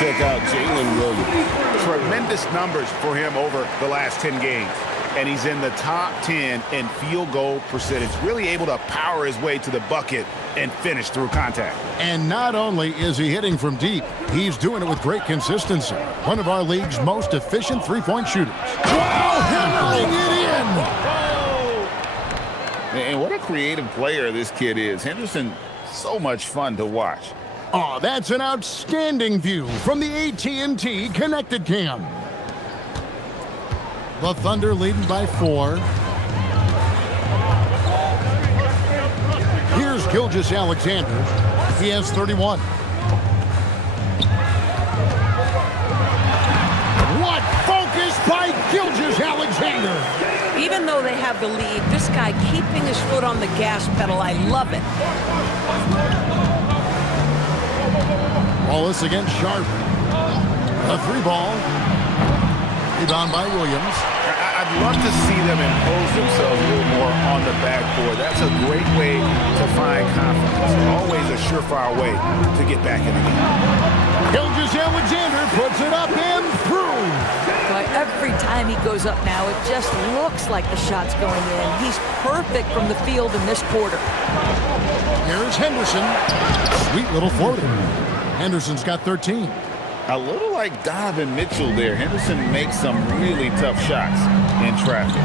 Check out Jalen Williams. Tremendous numbers for him over the last 10 games. And he's in the top 10 in field goal percentage. Really able to power his way to the bucket and finish through contact. And not only is he hitting from deep, he's doing it with great consistency. One of our league's most efficient three-point shooters. Wow, hammering it in! And what a creative player this kid is. Henderson, so much fun to watch. Oh, that's an outstanding view from the AT&T Connected Cam. The Thunder leading by 4. Here's Gilgeous-Alexander. He has 31. What focus by Gilgeous-Alexander! Even though they have the lead, this guy keeping his foot on the gas pedal, I love it. Wallace against Sharp. A 3-ball. Rebound by Williams. I'd love to see them impose themselves a little more on the backboard. That's a great way to find confidence. Always a surefire way to get back in the game. Gilgeous-Alexander puts it up and through. But every time he goes up now, it just looks like the shot's going in. He's perfect from the field in this quarter. Here's Henderson. Sweet little floater. Henderson's got 13. A little like Donovan Mitchell there. Henderson makes some really tough shots in traffic.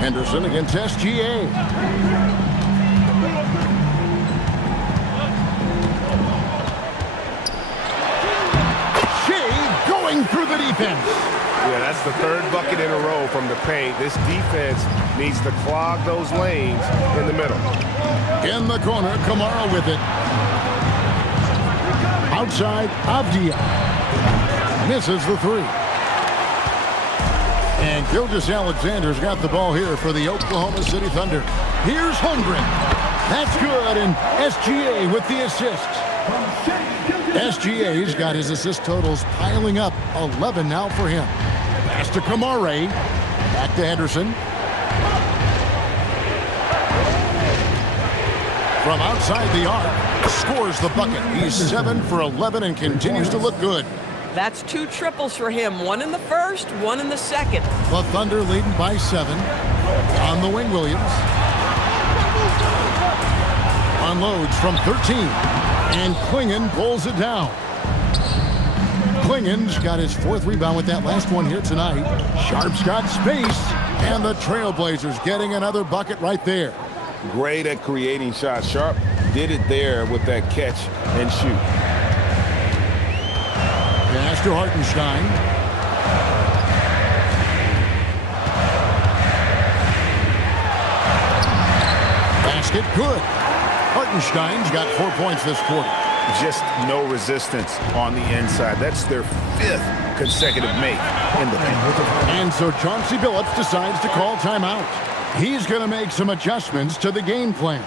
Henderson against SGA. Shai going through the defense. Yeah, that's the third bucket in a row from the paint. This defense needs to clog those lanes in the middle. In the corner, Kamara with it. Outside, Avdia. Misses the 3. And Gilgeous-Alexander's got the ball here for the Oklahoma City Thunder. Here's Holmgren. That's good, and SGA with the assists. SGA's got his assist totals piling up. 11 now for him. Pass to Kamara. Back to Henderson. From outside the arc, scores the bucket. He's 7 for 11 and continues to look good. That's 2 triples for him. 1 in the first, 1 in the second. The Thunder leading by 7. On the wing, Williams. Unloads from 13. And Klingon pulls it down. Klingon's got his 4th rebound with that last one here tonight. Sharp's got space. And the Trailblazers getting another bucket right there. Great at creating shots. Sharp did it there with that catch and shoot. Pass to Hartenstein. Basket good. Hartenstein's got 4 points this quarter. Just no resistance on the inside. That's their 5th consecutive make in the paint. And so Chauncey Billups decides to call timeout. He's going to make some adjustments to the game plan.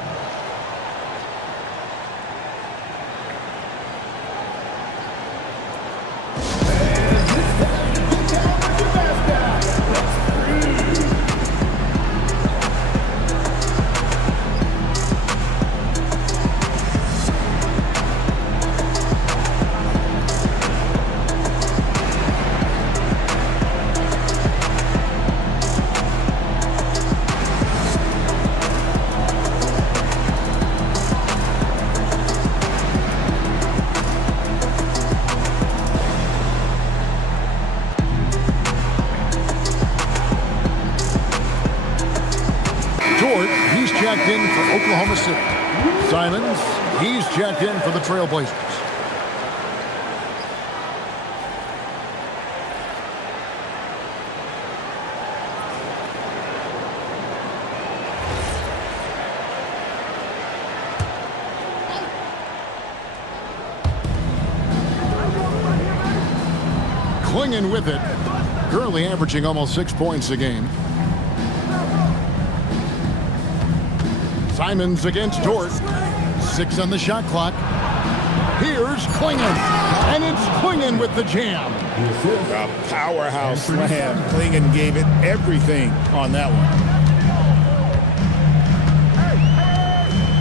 He's checked in for Oklahoma City. Simons, he's checked in for the Trailblazers. Clinging with it. Currently averaging almost 6 points a game. Simons against Dort. 6 on the shot clock. Here's Clingan. And it's Clingan with the jam. A powerhouse slam. Clingan gave it everything on that one.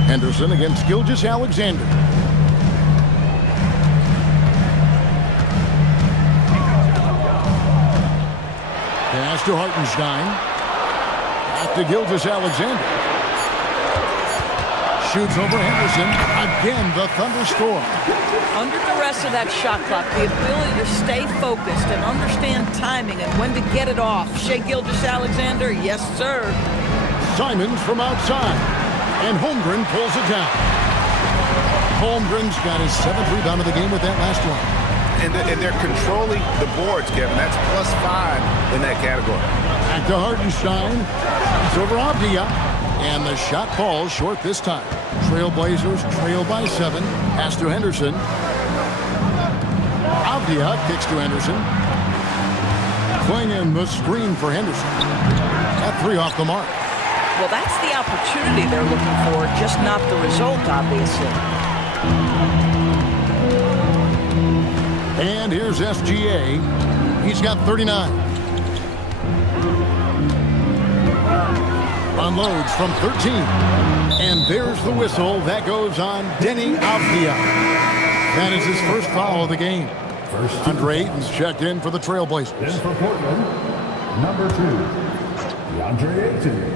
Henderson against Gilgeous-Alexander. Pass to Hartenstein. Back to Gilgeous-Alexander. Shoots over Henderson. Again, the thunderstorm. Under duress of that shot clock, the ability to stay focused and understand timing and when to get it off. Shai Gilgeous-Alexander, yes, sir. Simons from outside. And Holmgren pulls it down. Holmgren's got his 7th rebound of the game with that last one. And they're controlling the boards, Kevin. That's +5 in that category. Back to Hartenstein. It's over Avdia. And the shot falls short this time. Trailblazers trail by 7. Pass to Henderson. Avdia kicks to Henderson. Clingan the screen for Henderson. That 3 off the mark. Well, that's the opportunity they're looking for, just not the result, obviously. And here's SGA. He's got 39. Unloads from 13. And there's the whistle. That goes on Deni Avdia. That is his first foul of the game. Andre Ayton's checked in for the Trailblazers. In for Portland, number 2, DeAndre Ayton.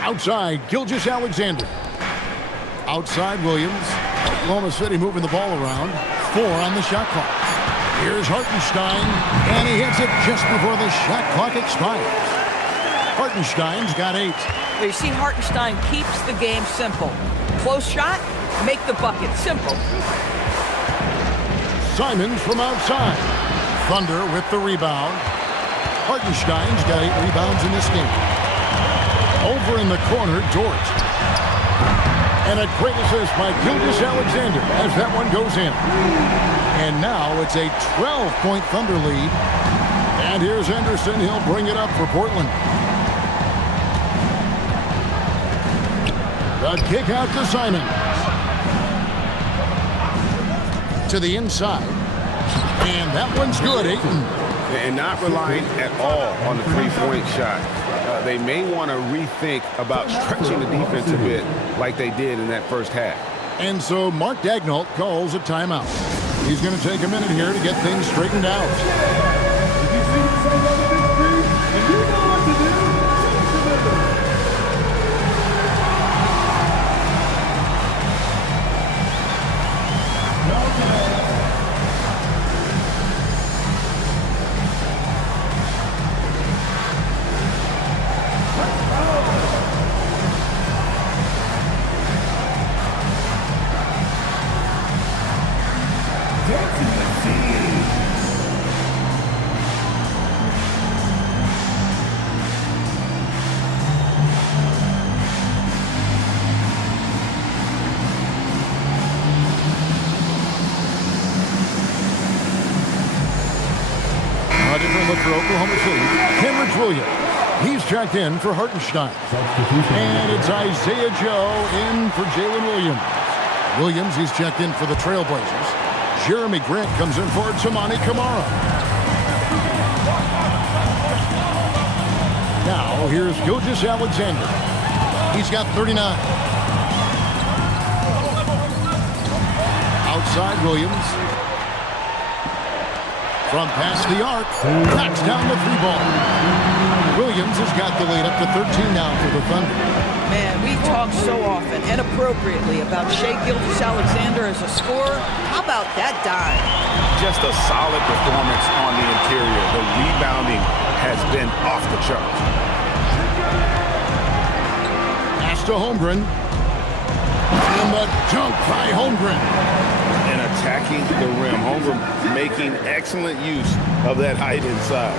Outside, Gilgeous-Alexander. Outside, Williams. Oklahoma City moving the ball around. 4 on the shot clock. Here's Hartenstein, and he hits it just before the shot clock expires. Hartenstein's got 8. Well, you see, Hartenstein keeps the game simple. Close shot, make the bucket. Simple. Simons from outside. Thunder with the rebound. Hartenstein's got 8 rebounds in this game. Over in the corner, Dort. And a great assist by Gilgeous-Alexander as that one goes in. And now it's a 12-point Thunder lead. And here's Henderson. He'll bring it up for Portland. The kick out to Simons. To the inside. And that one's good, Ayton. And not relying at all on the three-point shot. They may want to rethink about stretching the defense a bit like they did in that first half. And so Mark Daigneault calls a timeout. He's going to take a minute here to get things straightened out. fleet, Kenrich Williams. He's checked in for Hartenstein. And it's Isaiah Joe in for Jalen Williams. Williams, he's checked in for the Trailblazers. Jeremy Grant comes in for Tamani Kamara. Now, here's Gilgeous Alexander. He's got 39. Outside Williams. From past the arc, backs down the 3-ball. Williams has got the lead up to 13 now for the Thunder. Man, we talk so often and appropriately about Shai Gilgeous-Alexander as a scorer. How about that dive? Just a solid performance on the interior. The rebounding has been off the charts. Pass to Holmgren. And the dunk by Holmgren. And attacking the rim. Holmgren making excellent use of that height inside.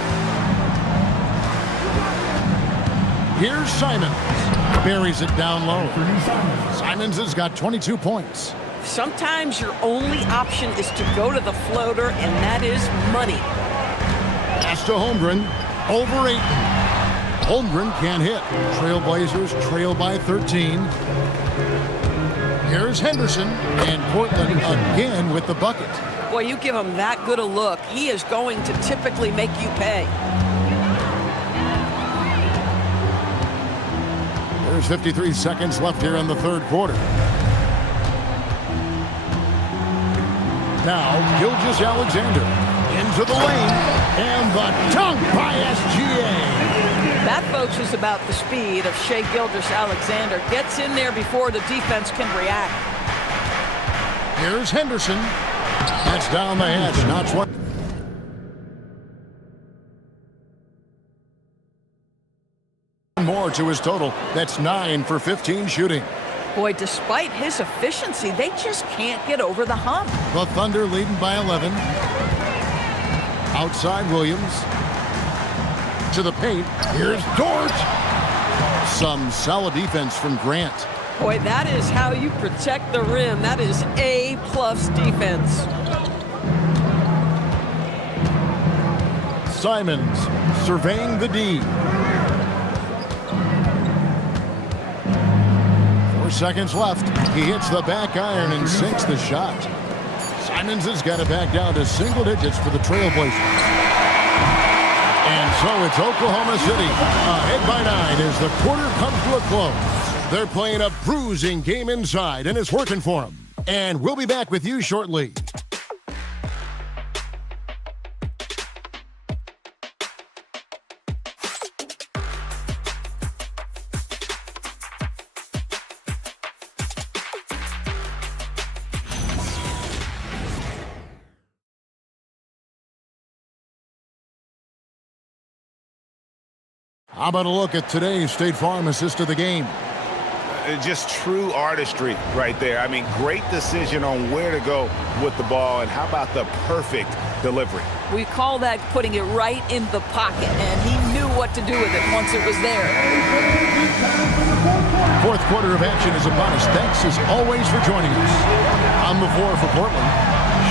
Here's Simons. Buries it down low. Simons has got 22 points. Sometimes your only option is to go to the floater, and that is money. Pass to Holmgren. Over 8. Holmgren can't hit. Trailblazers trail by 13. Here's Henderson, and Portland again with the bucket. Boy, you give him that good a look, he is going to typically make you pay. There's 53 seconds left here in the third quarter. Now, Gilgeous-Alexander into the lane, and the dunk by SGA. That, folks, is about the speed of Shai Gilgeous-Alexander. Gets in there before the defense can react. Here's Henderson. That's down the hatch. Notch one. More to his total. That's 9 for 15 shooting. Boy, despite his efficiency, they just can't get over the hump. The Thunder leading by 11. Outside Williams. To the paint. Here's Dort. Some solid defense from Grant. Boy, that is how you protect the rim. That is A-plus defense. Simons surveying the D. 4 seconds left. He hits the back iron and sinks the shot. Simons has got it back down to single digits for the Trailblazers. And so it's Oklahoma City ahead by 9 as the quarter comes to a close. They're playing a bruising game inside, and it's working for them. And we'll be back with you shortly. How about a look at today's State Farm assist of the game? Just true artistry right there. I mean, great decision on where to go with the ball, and how about the perfect delivery? We call that putting it right in the pocket, and he knew what to do with it once it was there. Fourth quarter of action is upon us. Thanks as always for joining us. On the floor for Portland.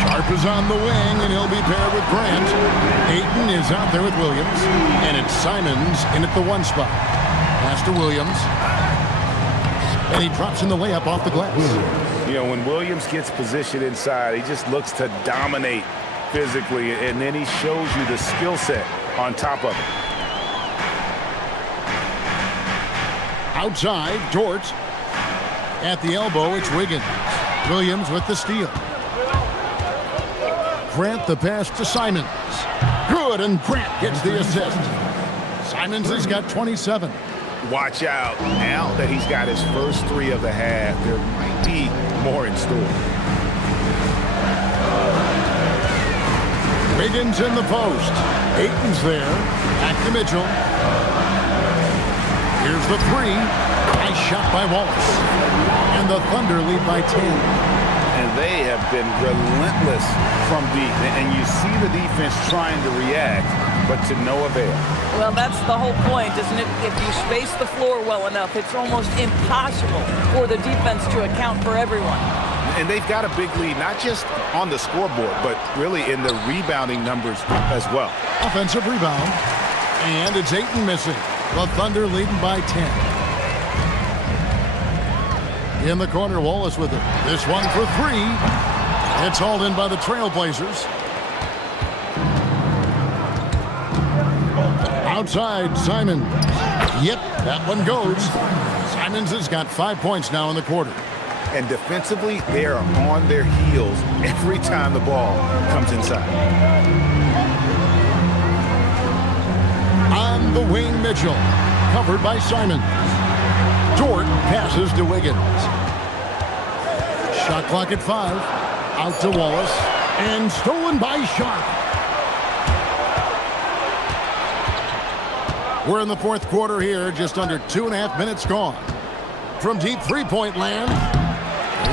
Sharp is on the wing, and he'll be paired with Grant. Ayton is out there with Williams, and it's Simons in at the 1 spot. Pass to Williams. And he drops in the layup off the glass. You know, when Williams gets positioned inside, he just looks to dominate physically, and then he shows you the skill set on top of it. Outside, Dort. At the elbow, it's Wiggins. Williams with the steal. Grant the pass to Simons. Good, and Grant gets the assist. Simons has got 27. Watch out. Now that he's got his first 3 of the half, there might be more in store. Wiggins in the post. Ayton's there. Back to Mitchell. Here's the 3. Nice shot by Wallace. And the Thunder lead by 10. And they have been relentless from deep. And you see the defense trying to react, but to no avail. Well, that's the whole point, isn't it? If you space the floor well enough, it's almost impossible for the defense to account for everyone. And they've got a big lead, not just on the scoreboard, but really in the rebounding numbers as well. Offensive rebound. And it's Ayton missing. The Thunder leading by 10. In the corner, Wallace with it. This one for three. It's hauled in by the Trailblazers. Outside, Simons. Yep, that one goes. Simons has got 5 points now in the quarter. And defensively, they are on their heels every time the ball comes inside. On the wing, Mitchell. Covered by Simons. Dort passes to Wiggins. Shot clock at 5. Out to Wallace. And stolen by Sharp. We're in the fourth quarter here. Just under 2.5 minutes gone. From deep three-point land.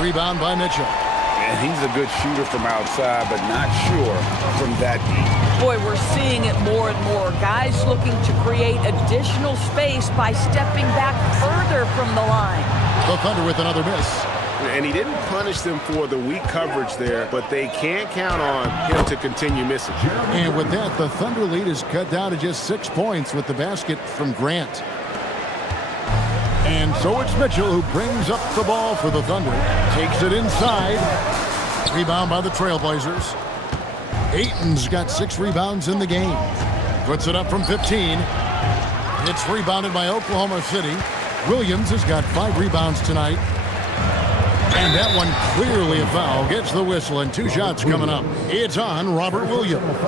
Rebound by Mitchell. And he's a good shooter from outside, but not sure from that deep. Boy, we're seeing it more and more. Guys looking to create additional space by stepping back further from the line. The Thunder with another miss. And he didn't punish them for the weak coverage there, but they can't count on him to continue missing. And with that, the Thunder lead is cut down to just 6 points with the basket from Grant. And so it's Mitchell who brings up the ball for the Thunder. Takes it inside. Rebound by the Trailblazers. Ayton's got 6 rebounds in the game. Puts it up from 15. It's rebounded by Oklahoma City. Williams has got 5 rebounds tonight. And that one clearly a foul. Gets the whistle and 2 shots coming up. It's on Robert Williams.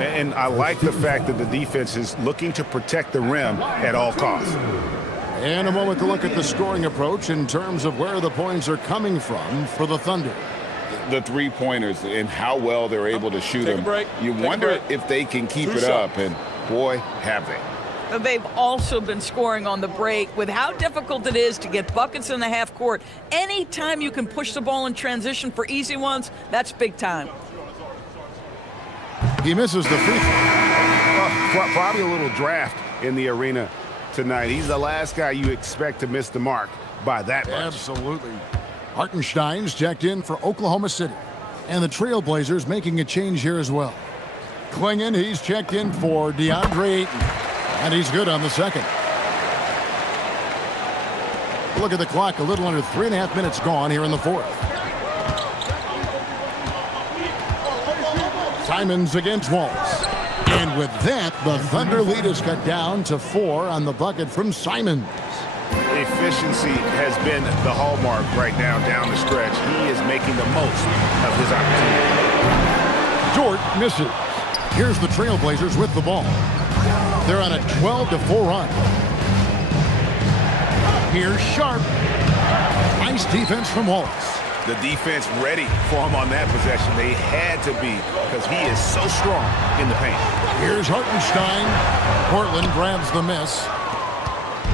And I like the fact that the defense is looking to protect the rim at all costs. And a moment to look at the scoring approach in terms of where the points are coming from for the Thunder. The three-pointers and how well they're able to shoot them. You wonder if they can keep it up, and boy, have they. They've also been scoring on the break. With how difficult it is to get buckets in the half court, anytime you can push the ball in transition for easy ones, that's big time. He misses the free throw. Probably a little draft in the arena tonight. He's the last guy you expect to miss the mark by that much. Absolutely. Hartenstein's checked in for Oklahoma City. And the Trailblazers making a change here as well. Klingon, he's checked in for DeAndre Ayton. And he's good on the second. Look at the clock, a little under 3.5 minutes gone here in the fourth. Simons against Wallace. And with that, the Thunder lead is cut down to 4 on the bucket from Simons. Efficiency has been the hallmark right now down the stretch. He is making the most of his opportunity. Dort misses. Here's the Trailblazers with the ball. They're on a 12-4 run. Here's Sharp. Nice defense from Wallace. The defense ready for him on that possession. They had to be because he is so strong in the paint. Here's Hartenstein. Portland grabs the miss.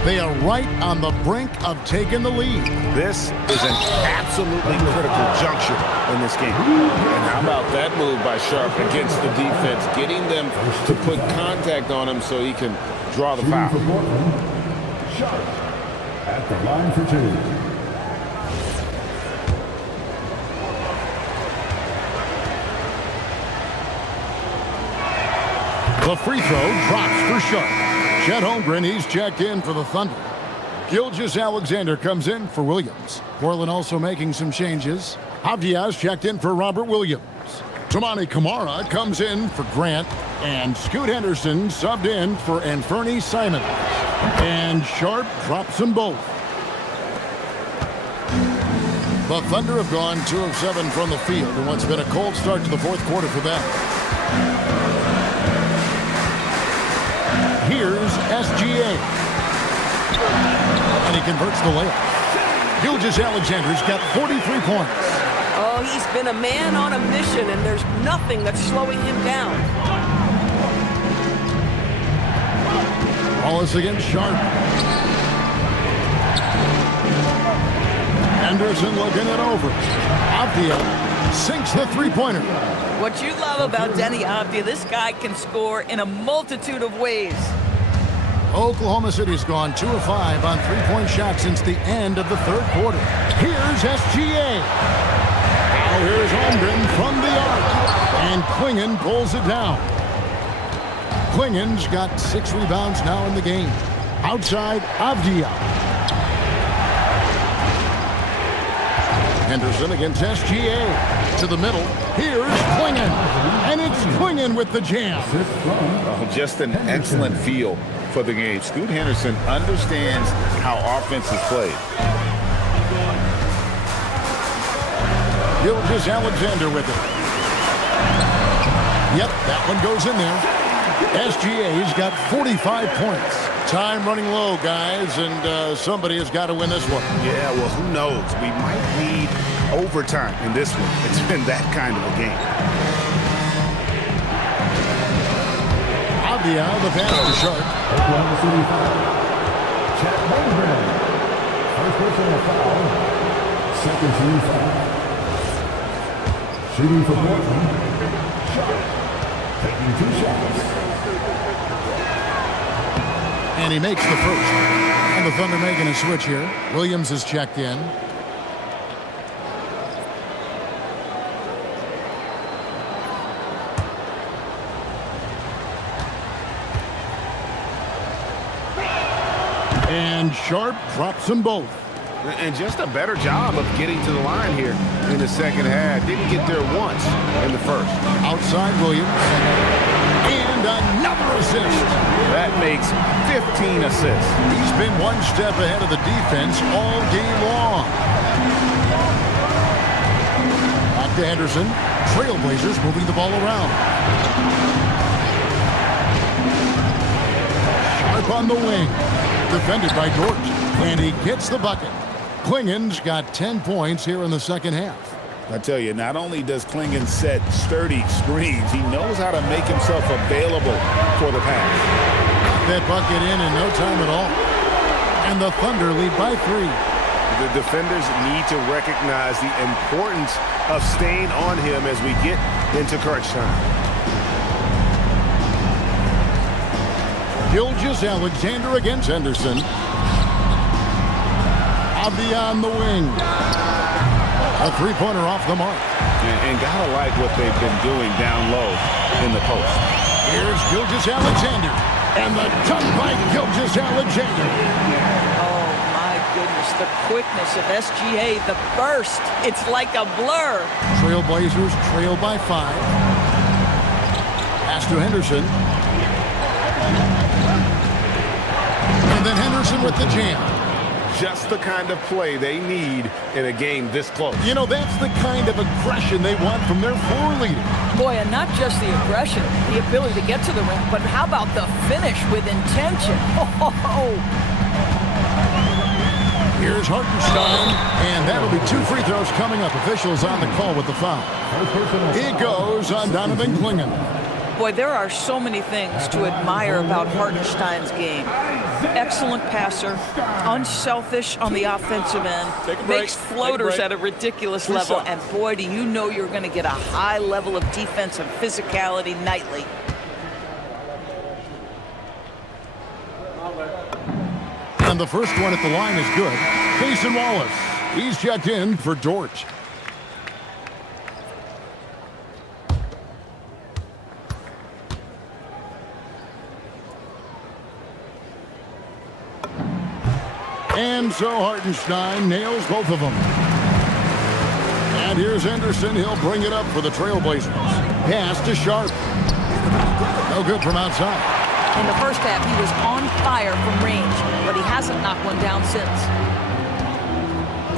They are right on the brink of taking the lead. This is an absolutely critical juncture in this game. And how about that move by Sharp against the defense, getting them to put contact on him so he can draw the foul. Sharp at the line for 2. The free throw drops for Sharp. Chet Holmgren, he's checked in for the Thunder. Gilgeous-Alexander comes in for Williams. Portland also making some changes. Avdia's checked in for Robert Williams. Toumani Camara comes in for Grant. And Scoot Henderson subbed in for Anfernee Simons. And Sharp drops them both. The Thunder have gone 2 of 7 from the field in what's been a cold start to the fourth quarter for them. Here's SGA. And he converts the layup. Gilgeous-Alexander's got 43 points. Oh, he's been a man on a mission, and there's nothing that's slowing him down. Wallace against Sharp. Anderson looking it over. Avdia sinks the three-pointer. What you love about Denny Avdia, this guy can score in a multitude of ways. Oklahoma City's gone 2 of 5 on three-point shots since the end of the third quarter. Here's SGA. Now here's Holmgren from the arc. And Klingon pulls it down. Klingen's got 6 rebounds now in the game. Outside, Avdia. Henderson against SGA. To the middle. Here's Klingen. And it's Klingen with the jam. Oh, just an excellent feel for the game. Scoot Henderson understands how offense is played. Gilgeous-Alexander with it. Yep, that one goes in there. SGA's got 45 points. Time running low, guys, and somebody has got to win this one. Yeah, well, who knows? We might need overtime in this one. It's been that kind of a game. Avdia, the pass to Sharp. Oklahoma City foul. Chet Holmgren. First personal foul. Second team foul. Shooting for Portland. Sharp. Taking 2 shots. And he makes the first. And the Thunder making a switch here. Williams is checked in. And Sharp drops them both. And just a better job of getting to the line here in the second half. Didn't get there once in the first. Outside Williams. And another assist. That makes 15 assists. He's been one step ahead of the defense all game long. Back to Henderson. Trailblazers moving the ball around. Sharp on the wing. Defended by Dort. And he gets the bucket. Klingen's got 10 points here in the second half. I tell you, not only does Klingen set sturdy screens, he knows how to make himself available for the pass. That bucket in no time at all. And the Thunder lead by 3. The defenders need to recognize the importance of staying on him as we get into crunch time. Gilgeous-Alexander against Henderson. Avdia on the wing. A 3-pointer off the mark. And gotta like what they've been doing down low in the post. Here's Gilgeous-Alexander. And the dunk by Gilgeous-Alexander. Oh, my goodness. The quickness of SGA, the burst. It's like a blur. Trailblazers trail by 5. Pass to Henderson. And then Henderson with the jam. Just the kind of play they need in a game this close. You know, that's the kind of aggression they want from their floor leader. Boy, and not just the aggression, the ability to get to the rim, but how about the finish with intention? Oh. Here's Hartenstein, and that'll be 2 free throws coming up. Officials on the call with the foul. It goes on Donovan Klingen. Boy, there are so many things to admire about Hartenstein's game. Excellent passer, unselfish on the offensive end, makes floaters at a ridiculous level, and boy, do you know you're going to get a high level of defensive physicality nightly. And the first one at the line is good. Cason Wallace. He's checked in for Dort. And so Hartenstein nails both of them. And here's Henderson. He'll bring it up for the Trailblazers. Pass to Sharp. No good from outside. In the first half, he was on fire from range, but he hasn't knocked one down since.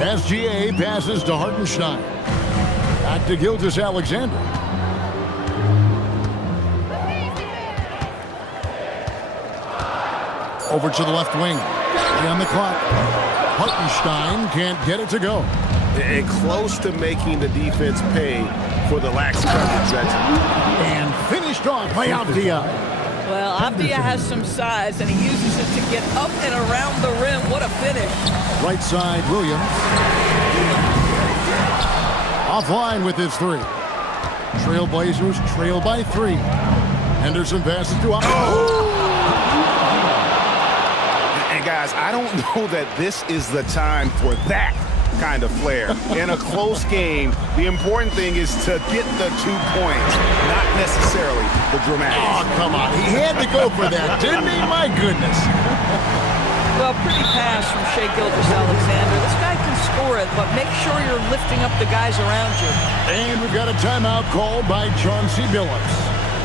SGA passes to Hartenstein. Back to Gilgeous-Alexander. Over to the left wing. On the clock. Hartenstein can't get it to go. And close to making the defense pay for the lax coverage. And finished off by Avdia. Well, Avdia has some size, and he uses it to get up and around the rim. What a finish. Right side, Williams. Offline with his 3. Trailblazers trail by 3. Henderson passes to And guys, I don't know that this is the time for that kind of flair. In a close game, the important thing is to get the 2 points, not necessarily the dramatics. Oh, come on. He had to go for that, didn't he? My goodness. Well, pretty pass from Shai Gilgeous-Alexander. This guy can score it, but make sure you're lifting up the guys around you. And we've got a timeout called by Chauncey Billups.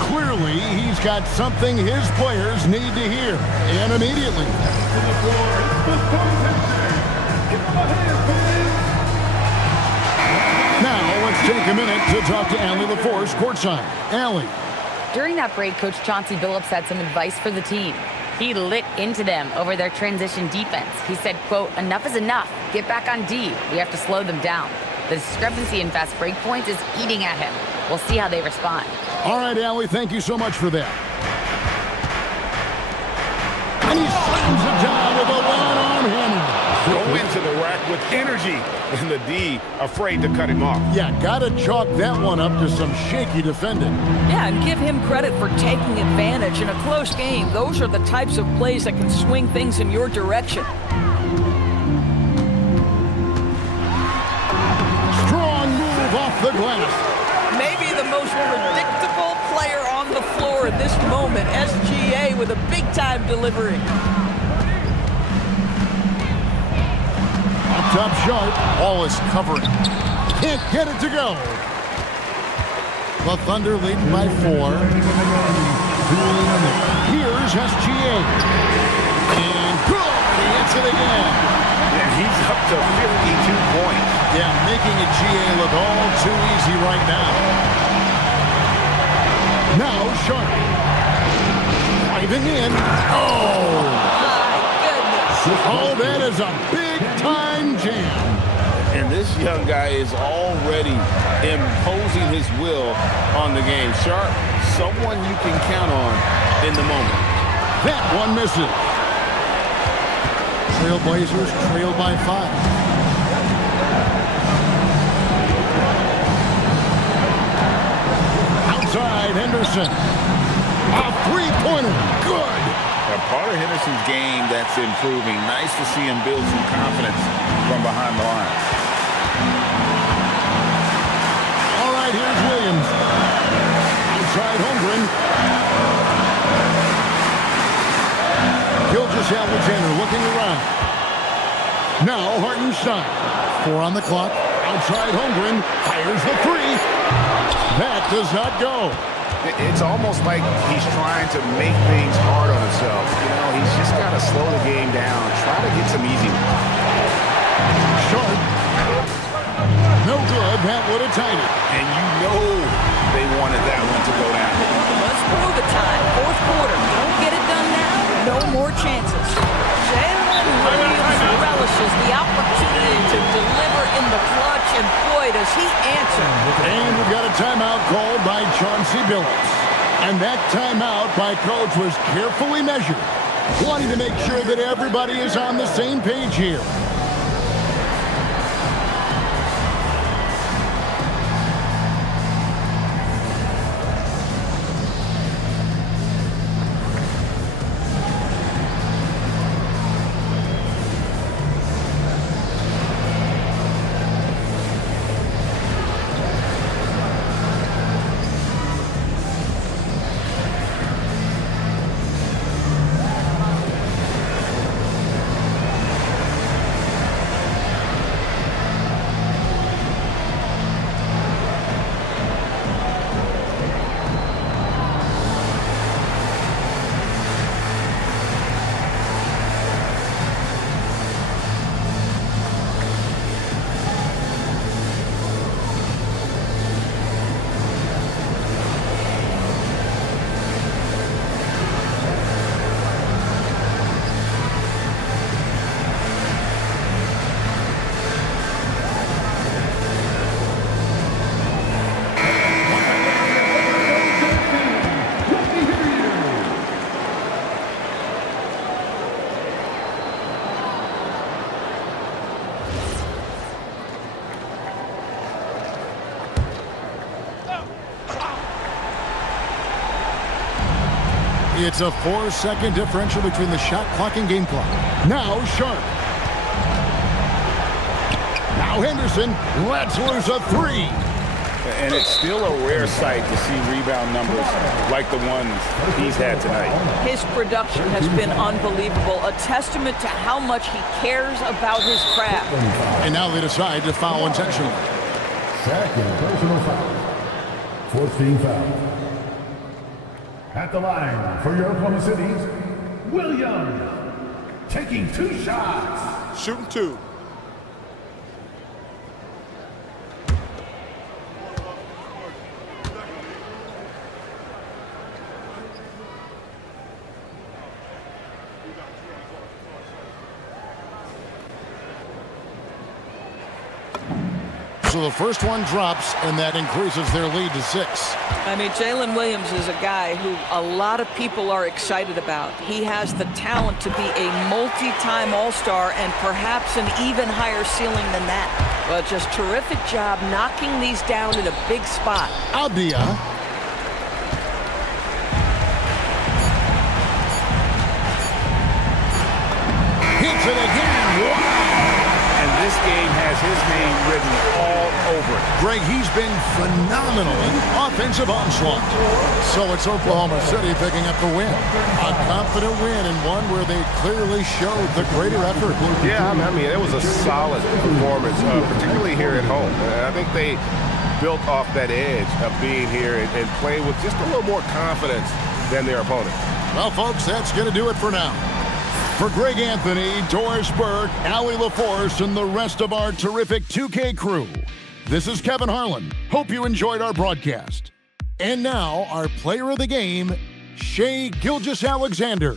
Clearly, he's got something his players need to hear, and immediately. Now, let's take a minute to talk to Allie LaForce courtside. Allie. During that break, Coach Chauncey Billups had some advice for the team. He lit into them over their transition defense. He said, quote, "Enough is enough. Get back on D. We have to slow them down. The discrepancy in fast break points is eating at him. We'll see how they respond." All right, Allie, thank you so much for that. And he slams it down with a one-on hammer. Go into the rack with energy, and the D afraid to cut him off. Yeah, gotta chalk that one up to some shaky defending. Yeah, and give him credit for taking advantage in a close game. Those are the types of plays that can swing things in your direction. Strong move off the glass. Maybe the most predictable player on the floor in this moment, SGA with a big-time delivery. Up top Sharp. Ball is covered. Can't get it to go. The Thunder lead by 4. Here's SGA. And good. He hits it again. And he's up to 52 points. Yeah, making a GA look all too easy right now. Now Sharp. Driving in. Oh! My goodness. Oh, that is a big-time jam. And this young guy is already imposing his will on the game. Sharp, someone you can count on in the moment. That one misses. Trailblazers trail by 5. Outside Henderson. A three-pointer. Good. Part of Henderson's game that's improving. Nice to see him build some confidence from behind the line. All right, here's Williams. Outside Holmgren. Gilgeous-Alexander looking around. Now Hartenstein. 4 on the clock. Outside Holmgren. Fires the 3. That does not go. It's almost like he's trying to make things hard on himself. You know, he's just got to slow the game down, try to get some easy. Sharp. No good. That would have tied it. And you know they wanted that one to go down. Let's prove the time. Fourth quarter. Don't get it done now. No more chances. Jalen Williams relishes the opportunity to deliver in the clutch, and boy, does he answer. And we've got a timeout called by Chauncey Billups. And that timeout by Coach was carefully measured, wanting to make sure that everybody is on the same page here. It's a 4-second differential between the shot clock and game clock. Now Sharp. Now Henderson lets loose a three. And it's still a rare sight to see rebound numbers like the ones he's had tonight. His production has been unbelievable, a testament to how much he cares about his craft. And now they decide to foul intentionally. Second personal foul. 14 foul. At the line for your Oklahoma City's Williams, taking 2 shots. Shooting 2. So the first one drops, and that increases their lead to 6. I mean, Jalen Williams is a guy who a lot of people are excited about. He has the talent to be a multi-time All-Star and perhaps an even higher ceiling than that. But just terrific job knocking these down in a big spot. Abdia. Hits it again. Wow. And this game has his name written all over it. Greg, he's been phenomenal in offensive onslaught. So it's Oklahoma City picking up the win. A confident win and one where they clearly showed the greater effort. Yeah, I mean, it was a solid performance, particularly here at home. I think they built off that edge of being here and playing with just a little more confidence than their opponent. Well, folks, that's going to do it for now. For Greg Anthony, Doris Burke, Allie LaForce, and the rest of our terrific 2K crew, this is Kevin Harlan. Hope you enjoyed our broadcast. And now, our player of the game, Shai Gilgeous-Alexander.